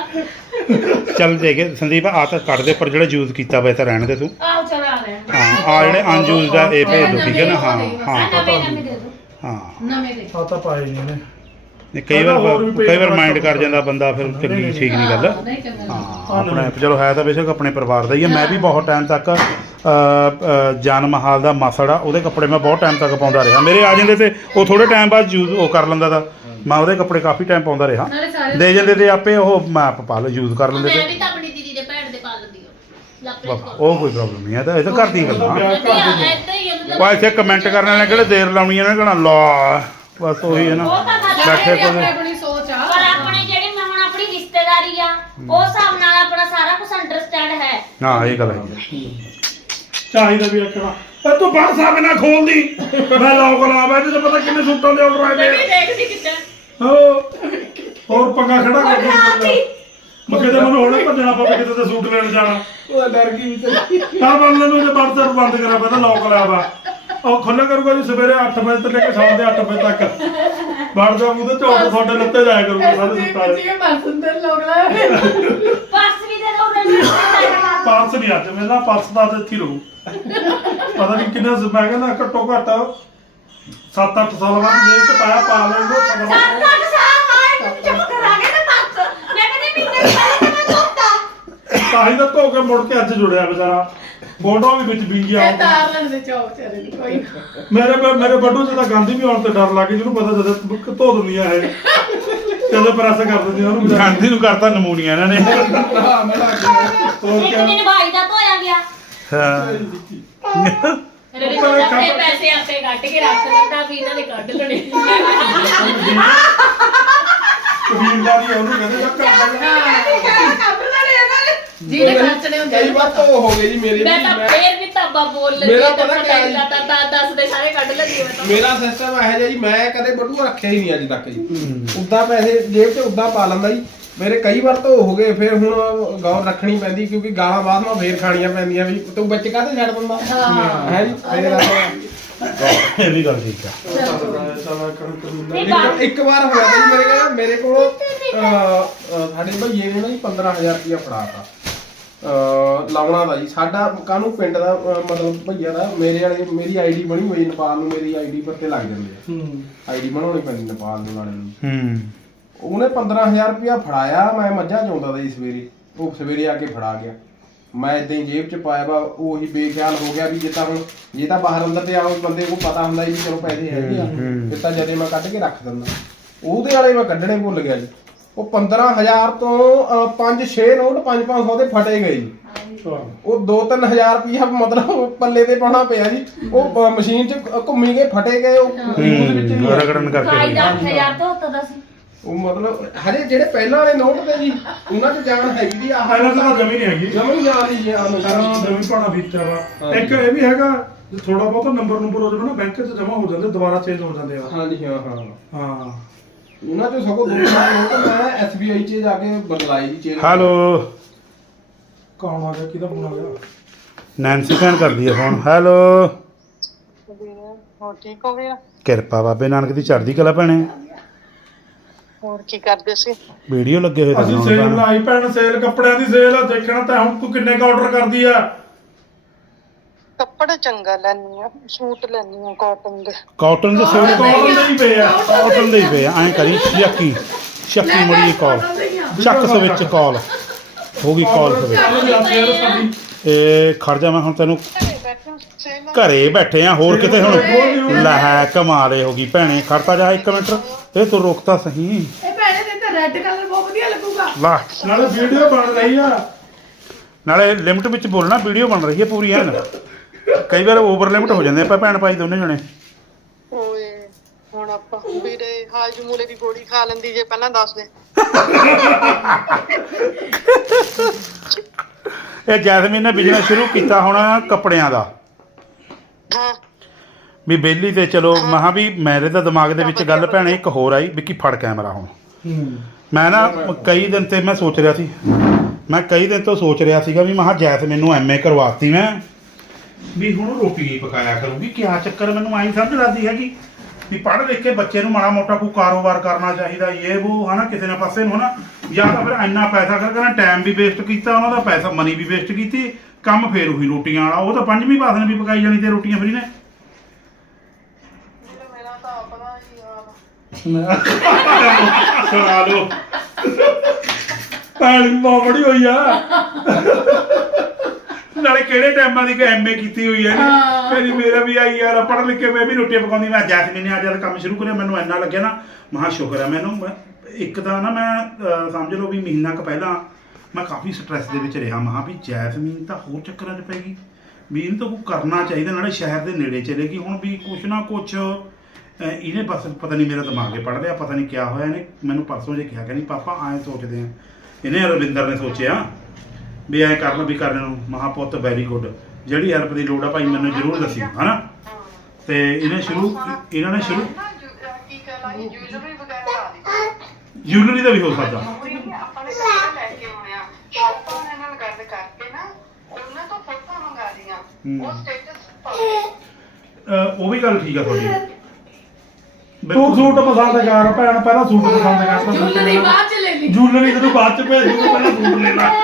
ਆ
ਚੱਲ ਦੇ ਕੇ ਸੰਦੀਪ ਆ ਤਾਂ ਕੱਢ ਦੇ ਪਰ ਜਿਹੜਾ ਯੂਜ਼ ਕੀਤਾ ਵਾ ਇਹ ਤਾਂ ਰਹਿਣ ਦੇ ਤੂੰ
ਆਓ ਚਲ ਆ ਰਹੇ
ਹਾਂ ਆ ਜਿਹੜੇ ਅਨਯੂਜ਼ਡ ਆ ਇਹ ਭੇਜ ਦੋ ਠੀਕ ਹੈ ਨਾ ਹਾਂ ਹਾਂ
ਨਵੇਂ ਨਵੇਂ ਦੇ ਦੋ
ਹਾਂ
ਨਵੇਂ ਦੇ
ਆ ਤਾਂ ਪਾਏ ਨਹੀਂ ਨੇ
ਨਹੀਂ, ਕਈ ਵਾਰ ਕਈ ਵਾਰ ਮਾਈਂਡ ਕਰ ਜਾਂਦਾ ਬੰਦਾ ਫਿਰ ਚੰਗੀ ਠੀਕ ਨਹੀਂ ਗੱਲ
ਨਹੀਂ ਕਰਨਾ
ਹਾਂ ਆਪਣੇ ਚਲੋ ਹੈ ਤਾਂ ਬੇਸ਼ੱਕ ਆਪਣੇ ਪਰਿਵਾਰ ਦਾ ਹੀ ਹੈ ਮੈਂ ਵੀ ਬਹੁਤ ਟਾਈਮ ਤੱਕ ਅ, ਅ, ਜਾਨ ਮਹਾਲ ਦਾ ਮਾਸੜ ਆ ਉਹਦੇ ਕੱਪੜੇ ਮੈਂ ਬਹੁਤ ਟਾਈਮ ਤੱਕ ਪਾਉਂਦਾ ਰਿਹਾ ਮੇਰੇ ਆ ਜਾਂਦੇ ਤੇ ਉਹ ਥੋੜੇ ਟਾਈਮ ਬਾਅਦ ਯੂਜ਼ ਉਹ ਕਰ ਲੈਂਦਾ ਤਾ ਮੈਂ ਉਹਦੇ ਕੱਪੜੇ ਕਾਫੀ ਟਾਈਮ ਪਾਉਂਦਾ ਰਿਹਾ
ਨਾਲੇ ਸਾਰੇ
ਦੇ ਜਾਂਦੇ ਤੇ ਆਪੇ ਉਹ ਮੈਂ ਆਪ ਪਾ ਲਓ ਯੂਜ਼ ਕਰ ਲੈਂਦੇ
ਮੈਂ
ਤੇ
ਵੀ ਤਾਂ ਆਪਣੀ ਦੀਦੀ ਦੇ ਭੈਣ ਦੇ ਪਾ ਲੈਂਦੀ ਹਾਂ ਲਾਪਰੇ
ਬਾਬਾ, ਉਹ ਕੋਈ ਪ੍ਰੋਬਲਮ ਨਹੀਂ ਹੈ ਤਾਂ ਇਹ ਤਾਂ ਘਰ ਦੀ ਗੱਲਾਂ
ਏਦਾਂ ਹੀ ਆ ਮਤਲਬ
ਉਹ ਇੱਥੇ ਕਮੈਂਟ ਕਰਨ ਵਾਲੇ ਕਿਹੜੇ ਦੇਰ ਲਾਉਣੀ ਇਹਨਾਂ ਨੇ ਕਹਣਾ ਲਾ ਬਸ ਉਹੀ ਹੈ ਨਾ
ਉਹ ਤਾਂ ਗੱਲ
ਬੈਠੇ
ਆਪਣੀ
ਕੋਲ
ਆਪਣੀ ਸੋਚ ਆ
ਪਰ ਆਪਣੇ ਜਿਹੜੀ ਮੈਂ ਹੁਣ ਆਪਣੀ ਰਿਸ਼ਤੇਦਾਰੀ ਆ ਉਹ ਹਿਸਾਬ ਨਾਲ ਆਪਣਾ ਸਾਰਾ ਕੁਝ ਅੰਡਰਸਟੈਂਡ ਹੈ
ਹਾਂ ਇਹ ਗੱਲ ਹੈ
ਚਾਹੀਦਾ ਵੀ ਰੱਖਣਾ ਪਰ ਤੂੰ ਬਾਹਰ ਸਾਹਮਣੇ ਨਾ ਖੋਲਦੀ ਮੈਂ ਲੋਕ ਲਾ ਬੈਠੇ ਤੇ ਪਤਾ ਕਿੰਨੇ ਸੂਟਾਂ ਦੇ ਆਰਡਰ ਆਏ ਨੇ
ਦੇਖਦੀ ਕਿੱਦਾਂ
ਹੋ ਹੋਰ ਪੰਗਾ ਖੜਾ ਕਰ ਦਿੰਦਾ ਮੈਂ ਕਿਤੇ ਮੈਨੂੰ ਹੁਣੇ ਭੱਜਣਾ ਪਵੇ ਕਿਤੇ ਤੇ ਸੂਟ ਲੈਣ ਜਾਣਾ
ਉਹ ਡਰ ਗਈ ਵੀ
ਤਾਂ ਬੰਦੇ ਨੂੰ ਜੇ WhatsApp ਬੰਦ ਕਰਾ ਪਹਿਲਾਂ ਲੋਕ ਲਾਇਆ ਵਾ ਉਹ ਖੁੱਲਾ ਕਰੂਗਾ ਜੀ ਸਵੇਰੇ ਅੱਠ ਵਜੇ ਤੋਂ ਲੈ ਕੇ ਸ਼ਾਮ ਦੇ ਅੱਠ ਵਜੇ ਤੱਕ ਵੜ ਜਾ ਮੂੰਹ ਤੇ ਝੋਟ ਤੁਹਾਡੇ ਲੱਤੇ ਜਾਇਆ ਕਰੂਗਾ ਸਾਰੇ ਸੂਟਾਂ ਦੇ
ਜੀ ਮਰਸੁੰਦਰ ਲੋਕ ਲਾਏ
ਪਰਸ ਵੀ ਦੇ ਦੋ ਮੈਨੂੰ
ਪਰਸ ਨਹੀਂ ਅੱਜ ਮੇਲਾ ਪਰਸ ਦਾ ਤੇ ਇੱਥੇ ਹੀ ਰਹੂ ਪਤਾ ਨਹੀਂ ਕਿੰਨਾ ਮੈਂ ਕਹਿੰਦਾ ਘੱਟੋ ਘੱਟ ਸੱਤ ਅੱਠ ਸਾਲ ਬਾਅਦ ਜੇਬ ਚ ਪਾਇਆ ਪਾ ਲੈਂਗੇ
ਸੱਤ ਅੱਠ ਸਾਲ ਹਾਏ ਤੂੰ ਚੁੱਪ ਕਰਾ ਕੇ ਤੇ ਪਰਸ ਮੈਂ ਕਹਿੰਦੀ ਮਹੀਨੇ ਪਹਿਲੇ ਮੈਂ ਧੋਤਾ
ਤਾਂ ਹੀ ਤਾਂ ਧੋ ਕੇ ਮੁੜ ਕੇ ਅੱਜ ਜੁੜਿਆ ਵਿਚਾਰਾ ਫੋਟੋ ਵੀ ਵਿੱਚ ਵਿੰਗੀਆਂ
ਇਹ ਤਾਰ ਲੈਂਦੇ ਚੌਪ ਚਾਰੇ ਨੂੰ ਕੋਈ
ਮੇਰੇ ਮੇਰੇ ਬੱਡੂ ਚ ਤਾਂ ਗਾਂਧੀ ਵੀ ਆਉਣ ਤੇ ਡਰ ਲੱਗ ਜਿਹਨੂੰ ਪਤਾ ਜਦੋਂ ਧੋ ਦਿੰਦੀਆਂ ਇਹ ਕਦੇ ਪ੍ਰੈਸ ਕਰ ਦਿੰਦੀਆਂ ਉਹਨੂੰ ਵਿਚਾਰੀ
ਗਾਂਧੀ ਨੂੰ ਕਰਤਾ ਨਮੂਨੀਆ ਇਹਨਾਂ ਨੇ
ਹਾਂ ਮੈਂ ਲੱਗ ਗਿਆ
ਹੋਰ
ਇੱਕ
ਕਿਆ
ਦਿਨ ਭਾਈ ਦਾ ਧੋਇਆ ਗਿਆ
ਹਾਂ
ਮੇਰੇ ਕੋਲ ਆਪਣੇ ਪੈਸੇ ਆਪੇ ਕੱਢ ਕੇ ਰੱਖ ਲੈਂਦਾ ਵੀ ਇਹਨਾਂ ਨੇ ਕੱਢ ਲੈਣੇ
ਕਬੀਲਦਾਰੀ ਉਹਨੂੰ ਕਹਿੰਦੇ ਨਾ ਕਰ
ਜਿਹਨੇ ਖਰਚਣੇ ਹੁੰਦੇ
ਕਈ ਵਾਰ ਤਾਂ ਉਹ ਹੋ ਗਏ ਜੀ ਮੇਰੇ
ਮੈਂ
ਵੀ
ਤਾਂ
ਮੈਂ-
ਫੇਰ ਵੀ ਤਾਬਾ ਬੋਲ ਲੱਗੀ
ਮੇਰਾ
ਤਾਂ
ਪਤਾ ਕਿਆ ਹੈ?
ਤਾਂ ਤਾਂ ਦਸ ਦੇ ਸਾਰੇ ਕੱਢ ਲੈਂਦੀ ਮੈਂ ਤਾਂ
ਮੇਰਾ ਸਿਸਟਮ ਇਹੋ ਜਿਹਾ ਜੀ ਮੈਂ ਕਦੇ ਬਟੂਆ ਰੱਖਿਆ ਹੀ ਨਹੀਂ ਅੱਜ ਤੱਕ ਜੀ ਉਦਾਂ ਪੈਸੇ ਜੇਬ 'ਚ ਉਦਾਂ ਪਾ ਲੈਂਦਾ ਜੀ ਮੇਰੇ ਕਈ ਵਾਰ ਤਾਂ ਹੋ ਗਏ ਫਿਰ ਹੁਣ ਗੌਰ ਰੱਖਣੀ ਪੈਂਦੀ ਕਿਉਂਕਿ ਗਾਲਾਂ ਬਾਅਦ ਮੈਂ ਫੇਰ ਖਾਣੀਆਂ ਪੈਂਦੀਆਂ ਵੀ ਤੂੰ ਵਿੱਚ ਕਾਹਤੇ ਛੱਡ ਦਿੰਦਾ ਹੈ ਜੀ ਮੇਰੇ ਨਾਲ
ਇਹ ਵੀ ਗੱਲ ਠੀਕ ਆ
ਨਹੀਂ
ਇੱਕ-
ਬਾਤ
ਇੱਕ ਵਾਰ ਹੋਇਆ ਤਾਂ ਜੀ ਮੇਰੇ ਕੋਲ ਮੇਰੇ ਕੋਲ ਅਹ, ਅਹ, ਸਾਡੇ ਭਈਏ ਨੇ ਨਾ ਜੀ ਪੰਦਰਾਂ ਹਜ਼ਾਰ ਰੁਪਇਆ ਫੜਾਤਾ ਅਹ ਲਾਉਣਾ ਦਾ ਜੀ ਸਾਡਾ ਕਾਹਨੂੰ ਪਿੰਡ ਦਾ ਅਹ, ਮਤਲਬ ਭਈਆ ਦਾ ਮੇਰੇ ਵਾਲੇ ਮੇਰੀ ਆਈਡੀ ਬਣੀ ਹੋਈ ਨੇਪਾਲ ਨੂੰ ਮੇਰੀ ਆਈਡੀ ਪਰ ਤੇ ਲੱਗ ਜਾਂਦੇ ਆ ਆਈਡੀ ਬਣਾਉਣੀ ਪੈਂਦੀ ਨੇਪਾਲ ਨੂੰ ਵਾਲੇ ਨੂੰ
ਹੂੰ
ਉਹਨੇ ਪੰਦਰਾਂ ਹਜ਼ਾਰ ਰੁਪਇਆ ਫੜਾਇਆ ਮੈਂ ਮੱਝਾਂ ਚੋਂਦਾ ਦਾ ਜੀ ਸਵੇਰੇ ਉਹ ਸਵੇਰੇ ਆ ਕੇ ਫੜਾ ਗਿਆ ਮੈਂ ਇਦਾਂ ਹੀ ਜੇਬ 'ਚ ਪਾਇਆ ਵਾ ਉਹੀ ਬੇਖਿਆਲ ਹੋ ਗਿਆ ਵੀ ਜੇ ਤਾਂ ਹੁਣ ਜੇ ਤਾਂ ਬਾਹਰ ਅੰਦਰ ਤੇ ਆਉਂ ਬੰਦੇ ਨੂੰ ਪਤਾ ਹੁੰਦਾ ਜੀ ਵੀ ਚਲੋ ਪੈਸੇ ਹੈਗੇ ਆ ਫਿਰ ਤਾਂ ਜਦੇ ਮੈਂ ਕੱਢ ਕੇ ਰੱਖ ਦਿੰਦਾ ਉਹਦੇ ਵਾਲੇ ਮੈਂ ਕੱਢਣੇ ਭੁੱਲ ਗਿਆ ਜੀ ਉਹ ਪੰਦਰਾਂ ਹਜ਼ਾਰ ਤੋਂ ਪੰਜ ਛੇ ਨੋਟ ਪੰਜ ਪੰਜ ਸੌ ਦੇ ਫਟੇ ਗਏ ਜੀ ਉਹ ਦੋ ਤਿੰਨ ਹਜ਼ਾਰ ਰੁਪਇਆ ਮਤਲਬ ਪੱਲੇ ਤੇ ਪਾਉਣਾ ਪਿਆ ਜੀ ਉਹ ਅਹ, ਮਸ਼ੀਨ 'ਚ ਘੁੰਮੀ ਗਏ ਫਟੇ ਗਏ ਉਹ ਉਹਦੇ ਵਿੱਚ ਨਹੀਂ ਆਏ।
ਰਗੜਨ
ਭਾਈ
ਕਰਕੇ
ਦਾ ਅੱਠ ਹਜ਼ਾਰ ਧੋਤਾ ਦਾ ਸੀ
ਉਹ ਮਤਲਬ ਹਰੇ ਜਿਹੜੇ ਪਹਿਲਾਂ ਵਾਲੇ ਨੋਟ ਤੇ ਜੀ ਉਹਨਾਂ 'ਚ ਜਾਨ ਹੈਗੀ ਦੀ ਆ
ਇਹਨਾਂ ਤਾਂ ਜਮੀ ਨਹੀਂ ਹੈਗੀ
ਜਮੀ ਜਾਨ ਦੀ ਜਾਨ
ਕਾਰਨ ਜਮੀ ਪਾਣਾ ਫੀਚਰ ਵਾ
ਹਾਂਜੀ।
ਇੱਕ ਇਹ ਵੀ ਹੈਗਾ ਜੇ ਥੋੜਾ ਬਹੁਤਾ ਨੰਬਰ ਨੰਬਰ ਹੋ ਜਾਵੇ ਨਾ ਬੈਂਕ 'ਚ ਜਮਾ ਹੋ ਜਾਂਦੇ ਦੁਬਾਰਾ ਚੇਂਜ ਹੋ ਜਾਂਦੇ ਆ
ਹਾਂਜੀ ਹਾਂ ਹਾਂ
ਹਾਂ
ਉਹਨਾਂ 'ਚੋਂ ਸਗੋਂ ਦੋ ਚਾਰ ਨੋਟ ਮੈਂ ਐਸ ਬੀ ਆਈ 'ਚ ਜਾ ਕੇ ਬਦਲਾਈ ਜੀ ਚੇਂਜ
ਹੈਲੋ
ਕੌਣ ਆ ਗਿਆ ਕਿਹਦਾ ਫੋਨ ਆ ਗਿਆ
ਨੈਂਸੀ ਭੈਣ ਕਰਦੀ ਹੈ ਫੋਨ ਹੈਲੋ
ਹੋਰ ਠੀਕ ਹੋ ਗਿਆ
ਕਿਰਪਾ ਬਾਬੇ ਨਾਨਕ ਦੀ ਚੜ੍ਹਦੀ ਕਲਾ ਭੈਣੇ
ਹੋਰ ਕੀ ਕਰਦੇ ਸੀ
ਵੀਡੀਓ ਲੱਗੇ ਹੋਏ
ਅਸੀਂ
ਤਾਂ
ਸੇਲ ਲਾਈ ਭੈਣ ਸੇਲ ਕੱਪੜਿਆਂ ਦੀ ਸੇਲ ਆ ਦੇਖਣਾ ਤਾਂ ਹੁਣ ਤੂੰ ਕਿੰਨੇ ਕ ਆਰਡਰ ਕਰਦੀ ਆ
ਕੱਪੜਾ ਚੰਗਾ ਲੈਣੀ ਆ ਸੂਟ ਲੈਣੀ ਆ ਕਾਟਨ ਦੇ
ਕਾਟਨ ਦੇ ਸੂਟ
ਕਾਟਨ ਦੇ ਹੀ ਪਏ ਆ
ਕਾਟਨ ਦੇ ਹੀ ਪਏ ਆ ਐਂ ਕਰੀ ਸ਼ੱਕੀ ਸ਼ੱਕੀ ਮੁੜੀ ਕਾਲ ਚੱਕ ਸਵਿਚ ਕਾਲ ਹੋ ਗਈ ਕਾਲ ਸਵਿਚ
ਚੱਲ ਜਾ ਸੇਲ ਸਾਡੀ
ਇਹ ਖੜ ਜਾ ਮੈਂ ਹੁਣ ਤੈਨੂੰ
ਬੈਠੇ ਹੋ ਸੇਲ
ਘਰੇ ਬੈਠੇ ਆ ਹੋਰ ਕਿਤੇ ਹੁਣ ਲੈ ਕਮਾਲੇ ਹੋ ਗਈ ਭੈਣੇ ਖੜਤਾ ਜਾ ਇੱਕ ਮਿੰਟ ਇਹ ਤੂੰ ਰੁਕਤਾ ਸਹੀ
ਇਹ ਭੈਣੇ ਤੇ ਤਾਂ ਰੈੱਡ ਕਲਰ ਬਹੁਤ ਵਧੀਆ ਲੱਗੂਗਾ।
ਲਾ
ਨਾਲੇ ਵੀਡੀਓ ਬਣ ਰਹੀ ਆ।
ਨਾਲੇ ਲਿਮਟ ਵਿੱਚ ਬੋਲਣਾ ਵੀਡੀਓ ਬਣ ਰਹੀ ਹੈ ਪੂਰੀ ਐਨ ਕਈ ਵਾਰ ਓਵਰ ਲਿਮਟ ਹੋ ਜਾਂਦੇ ਆਪਾਂ ਭੈਣ ਭਾਈ ਦੋਨੇ ਜਣੇ
ਓਏ ਹੁਣ ਆਪਾਂ ਵੀਰੇ ਹਾਜ ਮੂਲੇ ਦੀ ਗੋਲੀ ਖਾ ਲੈਂਦੀ ਜੇ ਪਹਿਲਾਂ ਦੱਸ ਦੇ।
ਇਹ ਜੈਸਮੀਨ ਨੇ ਬਿਜ਼ਨਸ ਸ਼ੁਰੂ ਕੀਤਾ ਹੁਣ ਕੱਪੜਿਆਂ ਦਾ
ਹਾਂ
ਵੀ ਬੇਲੀ ਤੇ ਚਲੋ ਮਹਾ ਵੀ ਮੇਰੇ ਤਾਂ ਦਿਮਾਗ ਦੇ ਵਿੱਚ ਗੱਲ ਭੈਣੇ ਇੱਕ ਹੋਰ ਆਈ ਵੀ ਕੀ ਫੜ ਕੈਮਰਾ ਹੁਣ ਮੈਂ ਨਾ ਕਈ ਦਿਨ ਤੇ ਮੈਂ ਸੋਚ ਰਿਹਾ ਸੀ ਮੈਂ ਕਈ ਦਿਨ ਤੋਂ ਸੋਚ ਰਿਹਾ ਸੀਗਾ ਵੀ ਮਹਾ ਜੈਸਮੀਨ ਨੂੰ ਐਮਏ ਕਰਵਾਤੀ ਮੈਂ ਵੀ ਹੁਣ ਰੋਟੀ ਹੀ ਪਕਾਇਆ ਕਰੂਗੀ ਕਿਆ ਚੱਕਰ ਮੈਨੂੰ ਆਈ ਸਮਝ ਲੱਗਦੀ ਹੈਗੀ ਵੀ ਪੜ੍ਹ ਲਿਖ ਕੇ ਬੱਚੇ ਨੂੰ ਮਾੜਾ ਮੋਟਾ ਕੋਈ ਕਾਰੋਬਾਰ ਕਰਨਾ ਚਾਹੀਦਾ ਇਹ ਉਹ ਹਨਾ ਕਿਸੇ ਨਾ ਪਾਸੇ ਨੂੰ ਹਨਾ ਜਾਂ ਤਾਂ ਫਿਰ ਇੰਨਾ ਪੈਸਾ ਖਰਚ ਕਰਨਾ ਟਾਈਮ ਵੀ ਵੇਸਟ ਕੀਤਾ ਉਹਨਾਂ ਦਾ ਪੈਸਾ ਮਨੀ ਵੀ ਵੇਸਟ ਕੀਤੀ ਕੰਮ ਫੇਰ ਉਹੀ ਰੋਟੀਆਂ ਵਾਲਾ ਉਹ ਤਾਂ ਪੰਜਵੀਂ ਪਾਸ ਨੇ ਵੀ ਪਕਾਈ ਜਾਣੀ ਤੇ ਰੋਟੀਆਂ ਫਰੀ ਨੇ
ਮੇਰਾ ਤਾਂ ਆਪਣਾ ਹੀ
ਸੁਣਾ ਲਓ
ਭੈਣ ਮਾਂ ਬੜੀ ਹੋਈ ਆ।
ਨਾਲੇ ਕਿਹੜੇ ਟਾਈਮਾਂ ਦੀ ਐਮਏ ਕੀਤੀ ਹੋਈ ਹੈ ਕਹਿੰਦੀ ਮੇਰਾ ਵੀ ਆਈ ਯਾਰ ਪੜ੍ਹ ਲਿਖ ਕੇ ਮੈਂ ਵੀ ਰੋਟੀਆਂ ਪਕਾਉਂਦੀ ਮੈਂ ਜੈਸਮੀਨ ਨੇ ਅੱਜ ਜਦ ਕੰਮ ਸ਼ੁਰੂ ਕਰਿਆ ਮੈਨੂੰ ਇੰਨਾ ਲੱਗਿਆ ਨਾ ਮਹਾ ਸ਼ੁਕਰ ਹੈ ਮੈਨੂੰ ਮੈਂ- ਇੱਕ ਤਾਂ ਨਾ ਮੈਂ ਅਹ, ਸਮਝ ਲਓ ਵੀ ਮਹੀਨਾ ਕੁ ਪਹਿਲਾਂ ਮੈਂ ਕਾਫੀ ਸਟ੍ਰੈਸ ਦੇ ਵਿੱਚ ਰਿਹਾ ਮਹਾ ਵੀ ਜੈਸਮੀਨ ਤਾਂ ਹੋਰ ਚੱਕਰਾਂ 'ਚ ਪੈ ਗਈ ਵੀ ਇਹਨੂੰ ਤਾਂ ਕੁਛ ਕਰਨਾ ਚਾਹੀਦਾ ਨਾਲੇ ਸ਼ਹਿਰ ਦੇ ਨੇੜੇ ਚਲੇ ਗਈ ਹੁਣ ਵੀ ਕੁਛ ਨਾ ਕੁਛ ਅਹ, ਇਹਨੇ ਬਸ ਪਤਾ ਨਹੀਂ ਮੇਰਾ ਦਿਮਾਗ ਹੀ ਪੜ੍ਹ ਲਿਆ ਪਤਾ ਨਹੀਂ ਕਿਆ ਹੋਇਆ ਇਹਨੇ ਮੈਨੂੰ ਪਰਸੋਂ ਜੇ ਕਿਹਾ ਕਹਿੰਦੀ ਪਾਪਾ ਐਂ ਸੋਚਦੇ ਆ ਇਹਨੇ ਰਵਿੰਦਰ ਨੇ ਸੋਚਿਆ ਵੀ ਐਂ ਕਰਨਾ ਵੀ ਕਰਨ ਨੂੰ ਮਹਾ ਪੁੱਤ ਵੈਰੀ ਗੁੱਡ ਜਿਹੜੀ ਹੈਲਪ ਦੀ ਲੋੜ ਆ ਭਾਈ ਮੈਨੂੰ ਜ਼ਰੂਰ ਦੱਸਿਓ ਹਨਾ ਤੇ ਇਹਨੇ ਸ਼ੁਰੂ ਇਹਨਾਂ ਨੇ ਸ਼ੁਰੂ
ਕੀ ਕਹਿਣਾ ਇਹ ਜੁਐਲਰੀ ਵਗੈਰਾ ਲਾ ਦੀ
ਜੂਲਰੀ ਦਾ ਵੀ ਹੋ ਸਕਦਾ
ਆਪਣੇ ਕੱਪੜੇ ਲੈ ਕੇ ਆਉਣੇ ਆ ਸ਼ਾਪਾਂ ਨਾਲ ਗੱਲ ਕਰਕੇ ਨਾ ਉਹਨਾਂ ਤੋਂ ਫੋਟੋ ਮੰਗਾ ਦੀਆਂ ਉਹ ਸਟੇਟਸ ਪਾ ਦੇ
ਅਹ ਉਹ ਵੀ ਗੱਲ ਠੀਕ ਆ ਤੁਹਾਡੀ
ਤੂੰ ਸੂਟ ਪਸੰਦ ਕਰ ਭੈਣ ਪਹਿਲਾਂ ਸੂਟ ਪਸੰਦ ਕਰ ਤਾਂ ਸੂਟ
ਜੁਐਲਰੀ
ਲੈ ਲਾ।
ਬਾਅਦ ਚ ਲੈ ਲਈ।
ਜੂਲਰੀ ਤੈਨੂੰ ਬਾਅਦ ਚ ਭੇਜ ਦੂੰਗਾ ਪਹਿਲਾਂ ਸੂਟ ਲੈ ਲੈ।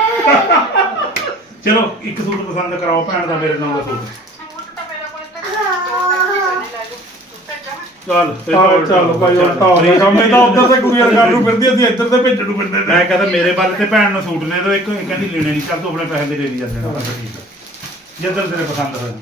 ਚਲੋ ਇੱਕ ਸੂਟ ਪਸੰਦ ਕਰਾਓ ਭੈਣ ਦਾ ਮੇਰੇ ਨਾਲ ਦਾ ਸੂਟ
ਸੂਟ ਤਾਂ ਮੇਰਾ ਕੋਲ ਤੇ ਦੋ ਤਿੰਨ ਲੈ ਲਓ ਭੇਜਾਂ
ਚੱਲ ਫਿਰ
ਚੱਲ ਚੱਲ ਭਾਈ ਉਲਟਾ ਹੋ ਗਿਆ ਕੰਮ ਇਹਦਾ ਉੱਧਰ ਤੇ ਕੁੜੀਆਂ ਕਰਨ ਨੂੰ ਫਿਰਦੀ ਅਸੀਂ ਇੱਧਰ ਤੇ ਭੇਜਣ ਨੂੰ ਫਿਰਦੇ
ਮੈਂ ਕਹਿੰਦਾ ਮੇਰੇ ਵੱਲ ਤੇ ਭੈਣ ਨੂੰ ਸੂਟ ਲੈ ਦਿਓ ਇੱਕ ਇਹ ਕਹਿੰਦੀ ਲੈਣੇ ਨਹੀਂ ਚੱਲ ਤੂੰ ਆਪਣੇ ਪੈਸੇ ਦੇ ਦੇ ਦੀ ਜਾਂਦੇ ਨਾ ਠੀਕ ਆ ਜਿੱਧਰ ਤੇਰੇ ਪਸੰਦ ਹੋਇਆ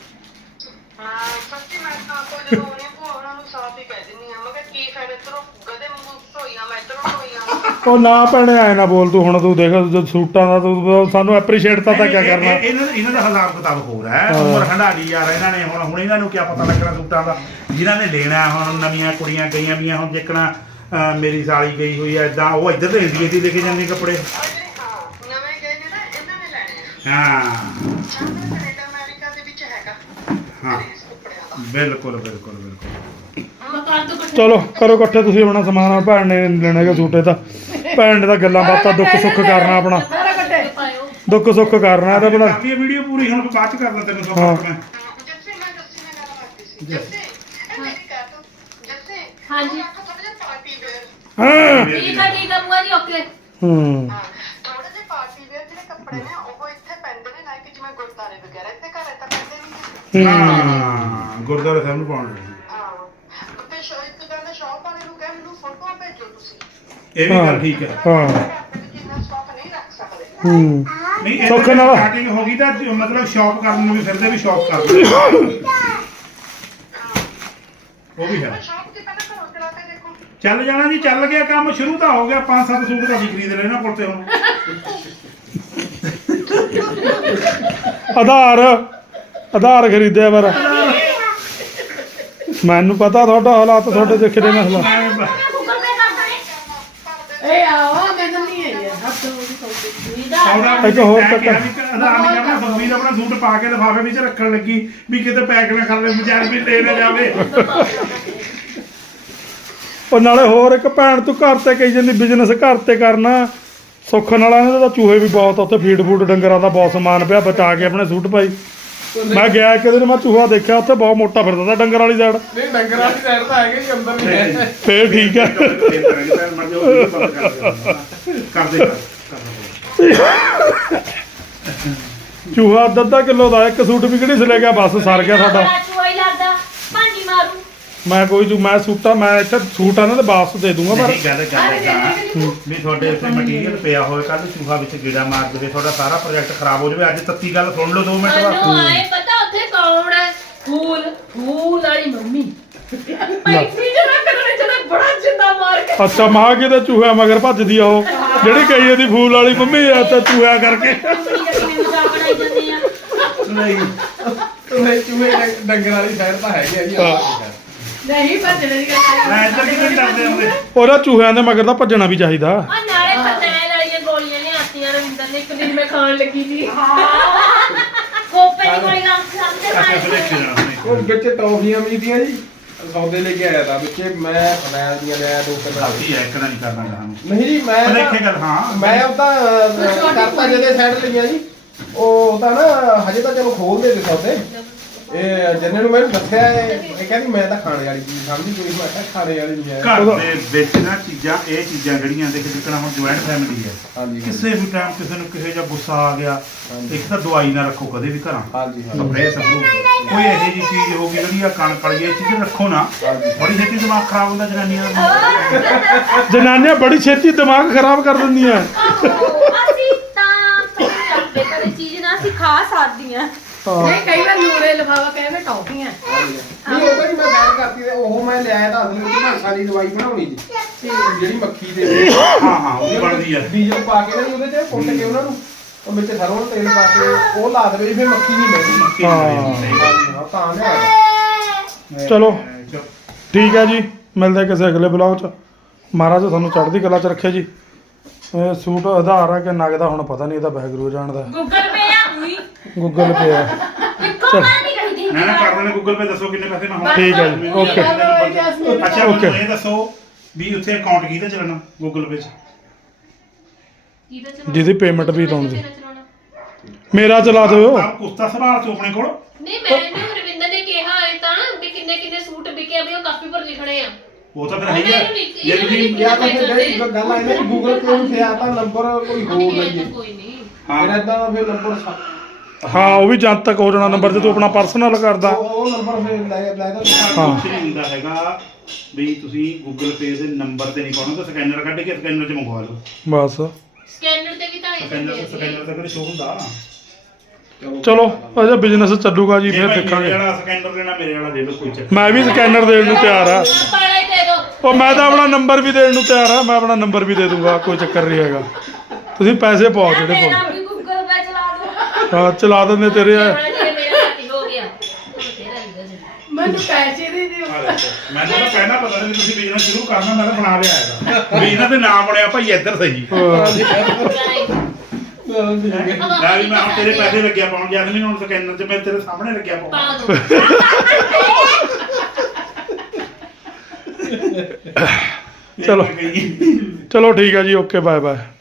ਹਾਂ ਸੱਚੀ ਮੈਂ ਤਾਂ ਕੋਈ ਜਦੋਂ ਉਹਨੇ ਕੋ ਉਹਨਾਂ ਨੂੰ ਸਾਫ਼ ਹੀ ਕਹਿ ਦਿੰਦੀ ਆ ਮੈਂ ਕਿਹਾ ਕੀ ਫਾਇਦਾ ਇਧਰੋਂ ਗਦੇ ਵਾਂਗੂ ਢੋਈਆਂ ਮੈਂ ਇਧਰੋਂ ਢੋਈਆਂ
ਉਹ ਨਾ ਭੈਣੇ ਆਏ ਨਾ ਬੋਲ ਤੂੰ ਹੁਣ ਤੂੰ ਦੇਖ ਜਦ ਸੂਟਾਂ ਦਾ ਤੂੰ ਸਾਨੂੰ ਐਪਰੀਸ਼ੀਏਟ ਤਾਂ ਤਾਂ ਕੀ
ਇਹ-
ਕਰਨਾ
ਇਹ- ਇਹਨਾਂ ਇਹਨਾਂ ਦਾ ਹਿਸਾਬ ਕਿਤਾਬ ਹੋਰ ਹੈ ਉਮਰ ਹੰਡਾਲੀ ਯਾਰ ਇਹਨਾਂ ਨੇ ਹੁਣ ਹੁਣ ਇਹਨਾਂ ਨੂੰ ਕੀ ਪਤਾ ਲੱਗਣਾ ਸੂਟਾਂ ਦਾ ਜਿਨ੍ਹਾਂ ਨੇ ਲੈਣਾ ਹੁਣ ਨਵੀਆਂ ਕੁੜੀਆਂ ਗਈਆਂ ਵੀਆਂ ਹੁਣ ਜਿੱਕਣਾ ਅਹ ਮੇਰੀ ਸਾਲੀ ਗਈ ਹੋਈ ਐ ਇਦਾਂ ਉਹ ਇੱਧਰ ਤੇ ਇੰਡੀਆ ਦੀ ਲੈ ਕੇ ਜਾਂਦੇ ਕੱਪੜੇ
ਅਰੇ ਹਾਂ ਨਵੇਂ ਗਏ ਨੇ ਨਾ ਇਹਨਾਂ ਨੇ ਲੈਣੇ ਆ
ਹਾਂ
ਸਾਹਮਣੇ ਕੈਨੇਡਾ ਅਮਰੀਕਾ ਦੇ ਵਿੱਚ ਹੈਗਾ
ਹਾਂ
ਇਸ ਕੱਪੜਿਆਂ ਦਾ
ਬਿਲਕੁਲ ਬਿਲਕੁਲ ਬਿਲਕੁਲ
ਮਕਾਨ ਤੋਂ ਇਕੱਠੇ
ਚਲੋ ਕਰੋ ਇਕੱਠੇ ਤੁਸੀਂ ਆਪਣਾ ਸਮਾਨ ਆ ਭੈਣ ਨੇ ਲੈਣਾ ਹੈਗਾ ਸੂਟੇ ਤਾਂ ਭੈਣ ਨੇ ਤਾਂ ਗੱਲਾਂ ਬਾਤਾਂ ਦੁੱਖ ਸੁੱਖ ਕਰਨਾ ਆਪਣਾ
ਸਾਰਾ ਕੱਟੇ
ਪਾਇਓ
ਦੁੱਖ ਸੁੱਖ ਕਰਨਾ ਇਹਦਾ ਬਣਾ
ਕਾਫੀ ਵੀਡੀਓ ਪੂਰੀ ਹੁਣ ਬਾਅਦ ਚ ਕਰ ਲਾਂ ਤੈਨੂੰ ਸਭ
ਹਾਂ।
ਮੈਂ
ਜੱਸੇ ਮੈਂ ਜੱਸੇ ਨਾਲ ਗੱਲ ਕਰਦੀ ਸੀ ਜੱਸੇ ਇਹ ਮੇਰੀ ਗੱਲ ਤੋਂ ਜੱਸੇ
ਹਾਂਜੀ।
ਥੋੜਾ ਜਿਹਾ ਪਾਰਟੀ ਵੇਅਰ
ਹਾਂ
ਠੀਕ ਆ ਠੀਕ ਆ ਬੁਆ ਜੀ ਓਕੇ
ਹੂੰ
ਹਾਂ ਥੋੜਾ ਜਿਹਾ ਪਾਰਟੀ ਵੇਅਰ ਜਿਹੜੇ ਕੱਪੜੇ ਨੇ ਉਹ ਇੱਥੇ ਪੈਂਦੇ ਨੇ ਨਾ ਕਿ ਜਿਵੇਂ ਗੁਰਦਾਰੇ ਵਗੈਰਾ ਇੱਥੇ ਘਰੇ ਤਾਂ ਪੈਂਦੇ ਨਹੀਂ
ਹਾਂ ਗੁਰਦੁਆਰੇ ਸਾਹਿਬ ਨੂੰ ਪਾਉਣ ਲਈ
ਹਾਂ ਤੇ ਸ਼ੋ ਇੱਕ ਗੱਲ ਸ਼ੌਪ ਵਾਲੇ ਨੂੰ ਕਹਿ ਮੈਨੂੰ ਫੋਟੋਆਂ ਭੇਜੋ ਤੁਸੀਂ
ਇਹ ਵੀ ਗੱਲ ਠੀਕ ਹੈ
ਹਾਂ
ਆਪਣੇ ਵਿੱਚ ਇੰਨਾ ਸਟਾਕ ਨਹੀਂ ਰੱਖ ਸਕਦੇ
ਹੂੰ
ਨਹੀਂ
ਸੁੱਖ ਨਾਲ।
ਸਟਾਰਟਿੰਗ ਹੋ ਗਈ ਤਾਂ ਜ- ਮਤਲਬ ਸ਼ੌਪ ਕਰਨ ਨੂੰ ਵੀ ਫਿਰਦੇ ਵੀ ਸ਼ੌਪ ਕਰਦੇ ਉਹ ਵੀ ਹੈ
ਸ਼ੌਪ ਦੀ ਪਹਿਲਾਂ ਘਰੋਂ ਚਲਾ ਕੇ ਦੇਖੋ
ਚੱਲ ਜਾਣਾ ਜੀ ਚੱਲ ਗਿਆ ਕੰਮ ਸ਼ੁਰੂ ਤਾਂ ਹੋ ਗਿਆ ਪੰਜ ਸੱਤ ਸੂਟ ਤਾਂ ਅਸੀਂ ਖਰੀਦ ਲਏ ਇਹਨਾਂ ਕੋਲ ਤੇ ਹੁਣ
ਆਧਾਰ ਆਧਾਰ ਖਰੀਦਿਆ ਮੇਰਾ ਮੈਨੂੰ ਪਤਾ ਤੁਹਾਡਾ ਹਾਲਾਤ ਤੁਹਾਡੇ ਦੇਖੇ ਦੇ ਮਸਲਾ
ਮੈਂ-
ਗੂਗਲ ਪੇ ਕਰ ਦੇਣੇ
ਇਹ ਆਓ ਮੈਨੂੰ ਨਹੀਂ ਹੈ ਯਾਰ ਹੱਥ ਉਹਦੀ ਸੌਂਦੀ
ਸੌਦਾ
ਇੱਕ ਹੋਰ
ਮੈਂ
ਚੱਕਰ।
ਕਿਹਾ ਵੀ ਆਧਾਰ ਨਹੀਂ ਕਰਨਾ ਸੁਖਬੀਰ ਆਪਣਾ ਸੂਟ ਪਾ ਕੇ ਲਿਫਾਫੇ ਵਿੱਚ ਰੱਖਣ ਲੱਗੀ ਵੀ ਕਿਤੇ ਪੈਕ ਨਾ ਕਰ ਲੈ ਵਿਚਾਰ ਵੀ ਲੈ ਨਾ ਜਾਵੇ
ਉਹ ਨਾਲੇ ਹੋਰ ਇੱਕ ਭੈਣ ਤੂੰ ਘਰ ਤੇ ਕਹੀ ਜਾਂਦੀ ਬਿਜ਼ਨਸ ਘਰ ਤੇ ਕਰਨਾ ਸੁੱਖ ਨਾਲ ਇਹਨਾਂ ਦਾ ਚੂਹੇ ਵੀ ਬਹੁਤ ਉੱਥੇ ਫੀਡ ਫੂਡ ਡੰਗਰਾਂ ਦਾ ਬਹੁਤ ਸਮਾਨ ਪਿਆ ਬਚਾ ਕੇ ਆਪਣੇ ਸੂਟ ਪਾਈ ਮੈਂ ਗਿਆ ਇੱਕ ਦਿਨ ਮੈਂ ਚੂਹਾ ਦੇਖਿਆ ਉੱਥੇ ਬਹੁਤ ਮੋਟਾ ਫਿਰਦਾ ਤਾ ਡੰਗਰ ਵਾਲੀ ਸਾਈਡ
ਨਹੀਂ ਡੰਗਰ ਵਾਲੀ ਸਾਈਡ ਤਾਂ ਹੈਗੇ ਹੀ ਅੰਦਰ ਨਹੀਂ ਹੈ
ਫੇਰ ਠੀਕ ਹੈ
ਕਰਦੇ ਕਰ
ਚੂਹਾ ਅੱਧਾ ਅੱਧਾ ਕਿਲੋ ਦਾ ਇੱਕ ਸੂਟ ਵੀ ਕਿਹੜੀ ਲੈ ਗਿਆ ਬਸ ਸਰ ਗਿਆ ਸਾਡਾ
ਚੂਹਾ ਹੀ ਲੱਗਦਾ ਭਾਂਜੀ ਮਾਰੂ
ਮੈਂ ਕੋਈ ਜੂ ਮੈਂ ਸੂਟਾ ਮੈਂ ਇੱਥੇ ਸੂਟ ਆ ਨਾ ਤੇ ਵਾਪਸ ਦੇ ਦੂੰਗਾ ਪਰ
ਨਹੀਂ ਗੱਲ ਗੱਲ ਏਦਾਂ ਵੀ ਤੁਹਾਡੇ ਉੱਤੇ ਮਟੀਰੀਅਲ ਪਿਆ ਹੋਵੇ ਕੱਲ ਚੂਹਾ ਵਿੱਚ ਕੀੜਾ ਮਾਰ ਦੇਵੇ ਤੁਹਾਡਾ ਸਾਰਾ ਪ੍ਰੋਜੈਕਟ ਖਰਾਬ ਹੋ ਜਾਵੇ ਅੱਜ ਤੱਤੀ ਗੱਲ ਸੁਣ ਲਓ ਦੋ ਮਿੰਟ
ਮੈਨੂੰ
ਬਾਅਦ
ਆਏ ਪਤਾ ਉੱਥੇ ਕੌਣ ਹੈ ਫੂਲ ਫੂਲ ਵਾਲੀ ਮੰਮੀ ਪੈਸੀ ਜਰਾ ਕਰਨੇ ਜਰਾ ਬੜਾ ਜਿੰਦਾ ਮਾਰ ਕੇ
ਅੱਛਾ ਮਾਂ ਕਿਤੇ ਚੂਹਾ ਮਗਰ ਭੱਜਦੀ ਆ ਉਹ ਜਿਹੜੀ ਕਹੀ ਇਹਦੀ ਫੂਲ ਵਾਲੀ ਮੰਮੀ ਆ ਤਾਂ ਚੂਹਾ ਕਰਕੇ
ਮਜ਼ਾਕ ਬਣਾਈ ਜਾਂਦੇ ਆ
ਨਹੀਂ ਨਹੀਂ ਚੂਹੇ ਡੰ- ਡੰਗਰ ਵਾਲੀ ਸਾਈਡ ਤਾਂ ਹੈਗੀ ਆ ਜੀ ਆਪਣੀ
ਨਹੀਂ ਭੱਜਣੇ ਦੀ ਗੱਲ
ਮੈਂ ਇੱਧਰ ਕਿਵੇਂ ਕਰਦੇ ਹੁੰਦੇ
ਉਹਦਾ ਚੂਹਿਆਂ ਦੇ ਮਗਰ ਤਾਂ ਭੱਜਣਾ ਵੀ ਚਾਹੀਦਾ
ਆ ਨਾਲੇ ਫਤੈਲ ਵਾਲੀਆਂ ਗੋਲੀਆਂ ਲਿਆਤੀਆਂ ਰਵਿੰਦਰ ਨੇ ਇੱਕ ਦਿਨ ਮੈਂ ਖਾਣ ਲੱਗੀ ਜੀ
ਕੋਪੇ ਦੀ ਗੋਲੀ ਨਾਲ ਸਾਹਮਣੇ ਖਾਈ
ਉਹ ਵਿੱਚ ਟੌਫੀਆਂ ਮਿਲਦੀਆਂ ਜੀ ਸੌਦੇ ਲੈ ਕੇ ਆਇਆ ਤਾਂ ਵਿੱਚ ਮੈਂ ਫਨੈਲ ਦੀਆਂ ਲਿਆ ਦੋ ਤਿੰਨ
ਗਲਤੀ ਹੈ ਇੱਕ ਦਾ ਨਹੀਂ ਕਰਨਾ ਚਾਹਾਂ
ਨਹੀਂ ਜੀ ਮੈਂ
ਭਲੇਖੇ ਗੱਲ ਹਾਂ
ਮੈਂ ਉਹਦਾ ਕਰਤਾ ਜਿਹਦੇ ਸਾਈਡ ਲਈਆਂ ਜੀ ਉਹ ਤਾਂ ਨਾ ਹਜੇ ਤਾਂ ਚਲੋ ਖੋਲਦੇ ਤੇ ਸੌਦੇ ਇਹ ਜੰਨੇ ਨੂੰ ਮੈਨੂੰ ਦੱਸਿਆ ਇਹ ਇਹ ਕਹਿੰਦੀ ਮੈਂ ਤਾਂ ਖਾਣੇ ਵਾਲੀ ਚੀਜ਼ ਸਮਝੀ ਕੋਈ ਮੈਂ ਕਿਹਾ ਖਾਣੇ ਵਾਲੀ ਨਹੀਂ ਹੈ
ਘਰ ਦੇ ਵਿੱਚ ਨਾ ਚੀਜ਼ਾਂ ਇਹ ਚੀਜ਼ਾਂ ਜਿਹੜੀਆਂ ਦੇਖ ਜਿੱਕਣਾ ਹੁਣ ਜੁਆਇੰਟ ਫੈਮਿਲੀ ਹੈ
ਹਾਂਜੀ
ਕਿਸੇ ਵੀ ਟਾਈਮ ਕਿਸੇ ਨੂੰ ਕਿਸੇ ਜਾਂ ਗੁੱਸਾ ਆ ਗਿਆ ਇੱਕ ਤਾਂ ਦਵਾਈ ਨਾ ਰੱਖੋ ਕਦੇ ਵੀ ਘਰਾਂ
ਹਾਂਜੀ ਹਾਂ
ਸਪਰੇਅ ਸਪਰੂ ਕੋਈ ਇਹੋ ਜਿਹੀ ਚੀਜ਼ ਹੋ ਗਈ ਜਿਹੜੀ ਆ ਕਣਕ ਵਾਲੀ ਇਹ ਚੀਜ਼ ਰੱਖੋ ਨਾ ਬੜੀ ਛੇਤੀ ਦਿਮਾਗ ਖਰਾਬ ਹੁੰਦਾ ਜਨਾਨੀਆਂ ਦਾ
ਜਨਾਨੀਆਂ ਬੜੀ ਛੇਤੀ ਦਿਮਾਗ ਖਰਾਬ ਕਰ ਦਿੰਦੀਆਂ
ਅਸੀਂ ਤਾਂ ਕਦੇ ਕਦੇ ਚੀਜ਼ ਨਾ ਅਸੀਂ ਖਾ ਸਕਦੀਆਂ
ਨਹੀਂ ਕਈ ਵਾਰ ਨੂਰੇ ਲਫਾਵਾ ਕਹਿੰਦੇ ਟੌਫੀਆਂ
ਨਹੀਂ ਉਹ ਤਾਂ ਜੀ ਮੈਂ ਬੈਠ ਕਰਤੀ ਤੇ ਉਹ ਮੈਂ ਲਿਆਇਆ ਤਾਂ ਅਸਲ ਵਿੱਚ ਮਾਸਾ ਦੀ ਦਵਾਈ ਬਣਾਉਣੀ ਜੀ ਜਿਹੜੀ ਮੱਖੀ ਦੇ
ਹਾਂ ਹਾਂ ਉਹ ਬਣਦੀ ਹੈ
ਬੀਜ ਨੂੰ ਪਾ ਕੇ ਨਾ ਜੀ ਉਹਦੇ ਤੇ ਕੁੱਟ ਕੇ ਉਹਨਾਂ ਨੂੰ ਉਹ ਵਿੱਚ ਸਰੋਂ ਦਾ ਤੇਲ ਪਾ ਕੇ ਉਹ ਲਾ ਦੇਵੇ ਜੀ ਫਿਰ ਮੱਖੀ ਨਹੀਂ ਮਿਲਦੀ
ਹਾਂ
ਹਾਂਜੀ ਹਾਂ ਤਾਂ ਲਿਆ
ਚਲੋ ਠੀਕ ਹੈ ਜੀ ਮਿਲਦੇ ਕਿਸੇ ਅਗਲੇ ਬਲੌਗ 'ਚ ਮਹਾਰਾਜ ਤੁਹਾਨੂੰ ਚੜ੍ਹਦੀ ਕਲਾ 'ਚ ਰੱਖੇ ਜੀ ਇਹ ਸੂਟ ਆਧਾਰ ਆ ਕਿ ਨਗਦਾ ਹੁਣ ਪਤਾ ਨਹੀਂ ਇਹਦਾ ਬੈਗਰੂ ਜਾਣਦਾ
ਗੂਗਲ ਪੇ ਆ ਉਈ
ਗੂਗਲ ਪੇ ਆ
ਇੱਕੋ ਵਾਰ ਨਹੀਂ ਕਹੀਦੀ
ਨਾ ਨਾ ਕਰ ਦੇਣੇ ਗੂਗਲ ਪੇ ਦੱਸੋ ਕਿੰਨੇ ਪੈਸੇ ਮੈਂ ਹੁਣ
ਠੀਕ ਹੈ ਜੀ, ਓਕੇ।
ਅੱਛਾ
ਓਕੇ।
ਮੈਨੂੰ ਇਹ ਦੱਸੋ ਵੀ ਉੱਥੇ ਅਕਾਊਂਟ ਕਿਹਦਾ ਚੱਲਣਾ ਗੂਗਲ ਪੇ 'ਚ
ਕਿਹਦਾ ਚਲਾਉਣਾ?
ਜਿਹਦੀ ਪੇਮੈਂਟ ਵੀ ਲਾਉਣ ਦੀ
ਕਿਹਦਾ ਚਲਾਉਣਾ?
ਮੇਰਾ ਚਲਾ ਦਿਓ
ਆਪ ਕੁਸਤਾ ਸੰਭਾਲ ਤੂੰ ਆਪਣੇ ਕੋਲ
ਨਹੀਂ ਮੈਨੂੰ ਰਵਿੰਦਰ ਨੇ ਕਿਹਾ ਹੈ ਤਾਂ ਵੀ ਕਿੰਨੇ ਕਿੰਨੇ ਸੂਟ ਵਿਕੇ ਆ ਵੀ ਉਹ ਕਾਪੀ ਪਰ ਲਿਖਣੇ ਆ
ਉਹ ਤਾਂ ਫਿਰ ਹੈ ਹੀ ਆ ਜੇ ਤੁਸੀਂ
ਜਾਂ ਤਾਂ ਫਿਰ ਜਿਹੜੀ ਗੱਲ ਆਈ ਨਾ ਗੂਗਲ ਪੇ ਨੂੰ ਸਿਆ ਤਾਂ ਨੰਬਰ ਕੋਈ ਹੋਰ ਲਈਏ
ਕੋਈ ਨਹੀਂ
ਹਾਂ
ਫਿਰ ਏਦਾਂ ਦਾ ਫਿਰ ਨੰਬਰ
ਹਾਂ ਉਹ ਵੀ ਜਦ ਤੱਕ ਹੋ ਜਾਣਾ ਨੰਬਰ ਜੇ ਤੂੰ ਆਪਣਾ ਪਰਸਨਲ ਕਰਦਾ
ਉਹ ਉਹ ਨੰਬਰ ਫਿਰ ਲੈ ਲੈ ਦਾ
ਹਾਂ।
ਕੁਛ ਨਹੀਂ ਹੁੰਦਾ ਹੈਗਾ ਵੀ ਤੁਸੀਂ ਗੂਗਲ ਪੇ ਦੇ ਨੰਬਰ ਤੇ ਨਹੀਂ ਪਾਉਣਾ ਤਾਂ ਸਕੈਨਰ ਕੱਢ ਕੇ ਸਕੈਨਰ 'ਚ ਮੰਗਵਾ ਲਓ
ਬਸ
ਸਕੈਨਰ ਤੇ ਵੀ ਤਾਂ ਆਈ
ਸਕੈਨਰ
ਜਾਂਦੇ
ਸਕੈਨਰ ਤਾਂ ਕਿਹੜੇ ਸ਼ੋਅ ਹੁੰਦਾ
ਚਲੋ ਅਜੇ ਬਿਜ਼ਨਸ ਚੱਲੂਗਾ ਜੀ
ਜੇ
ਫਿਰ
ਭਾਈ ਮੇਰੇ
ਦੇਖਾਂਗੇ
ਵਾਲਾ ਸਕੈਨਰ ਲੈਣਾ ਮੇਰੇ ਵਾਲਾ ਦੇ ਦਿਓ ਕੋਈ ਚੱਕਰ
ਮੈਂ ਵੀ ਸਕੈਨਰ ਦੇਣ ਨੂੰ ਤਿਆਰ ਆ
ਪਾਲਾ ਹੀ ਦੇ ਦੋ
ਉਹ ਮੈਂ ਤਾਂ ਆਪਣਾ ਨੰਬਰ ਵੀ ਦੇਣ ਨੂੰ ਤਿਆਰ ਆ ਮੈਂ ਆਪਣਾ ਨੰਬਰ ਵੀ ਦੇ ਦੂੰਗਾ ਕੋਈ ਚੱਕਰ ਨਹੀਂ ਹੈਗਾ ਤੁਸੀਂ ਪੈਸੇ ਪਾਓ ਜਿਹੜੇ
ਮੇਰਾ
ਪਾਓ
ਵੀ ਗੂਗਲ ਪੇ ਚਲਾ ਦੋ
ਹਾਂ ਚਲਾ ਦਿੰਦੇ ਤੇਰੇ ਆ
ਮੇਰਾ ਰਾਤੀ ਹੋ ਗਿਆ ਤੇਰਾ ਵੀ ਦੇ
ਮੈਨੂੰ ਪੈਸੇ ਦੇ ਦਿਓ
ਆ ਦੇਖੋ, ਮੈਨੂੰ ਤਾਂ ਕਹਿਣਾ ਪਤਾ ਨਹੀਂ ਤੁਸੀਂ ਬਿਜ਼ਨਸ ਸ਼ੁਰੂ ਕਰਨਾ ਮੈਂ ਤਾਂ ਬਣਾ ਲਿਆ ਹੈਗਾ ਵੀ ਇਹਨਾਂ ਦੇ ਨਾਮ ਬਣਿਆ ਭਾਈ ਇੱਧਰ ਸਹੀ ਲੈ ਵੀ ਮੈਂ ਹੁਣ ਤੇਰੇ ਪੈਸੇ ਲੱਗਿਆ ਪਾਉਣ ਜੈਸਮੀਨ ਹੁਣ ਸਕੈਨਰ 'ਚ ਮੈਂ ਤੇਰੇ ਸਾਹਮਣੇ ਲੱਗਿਆ ਪਾਉਣ
ਪਾ ਦੋ
ਚਲੋ ਚਲੋ ਠੀਕ ਹੈ ਜੀ ਓਕੇ ਬਾਏ ਬਾਏ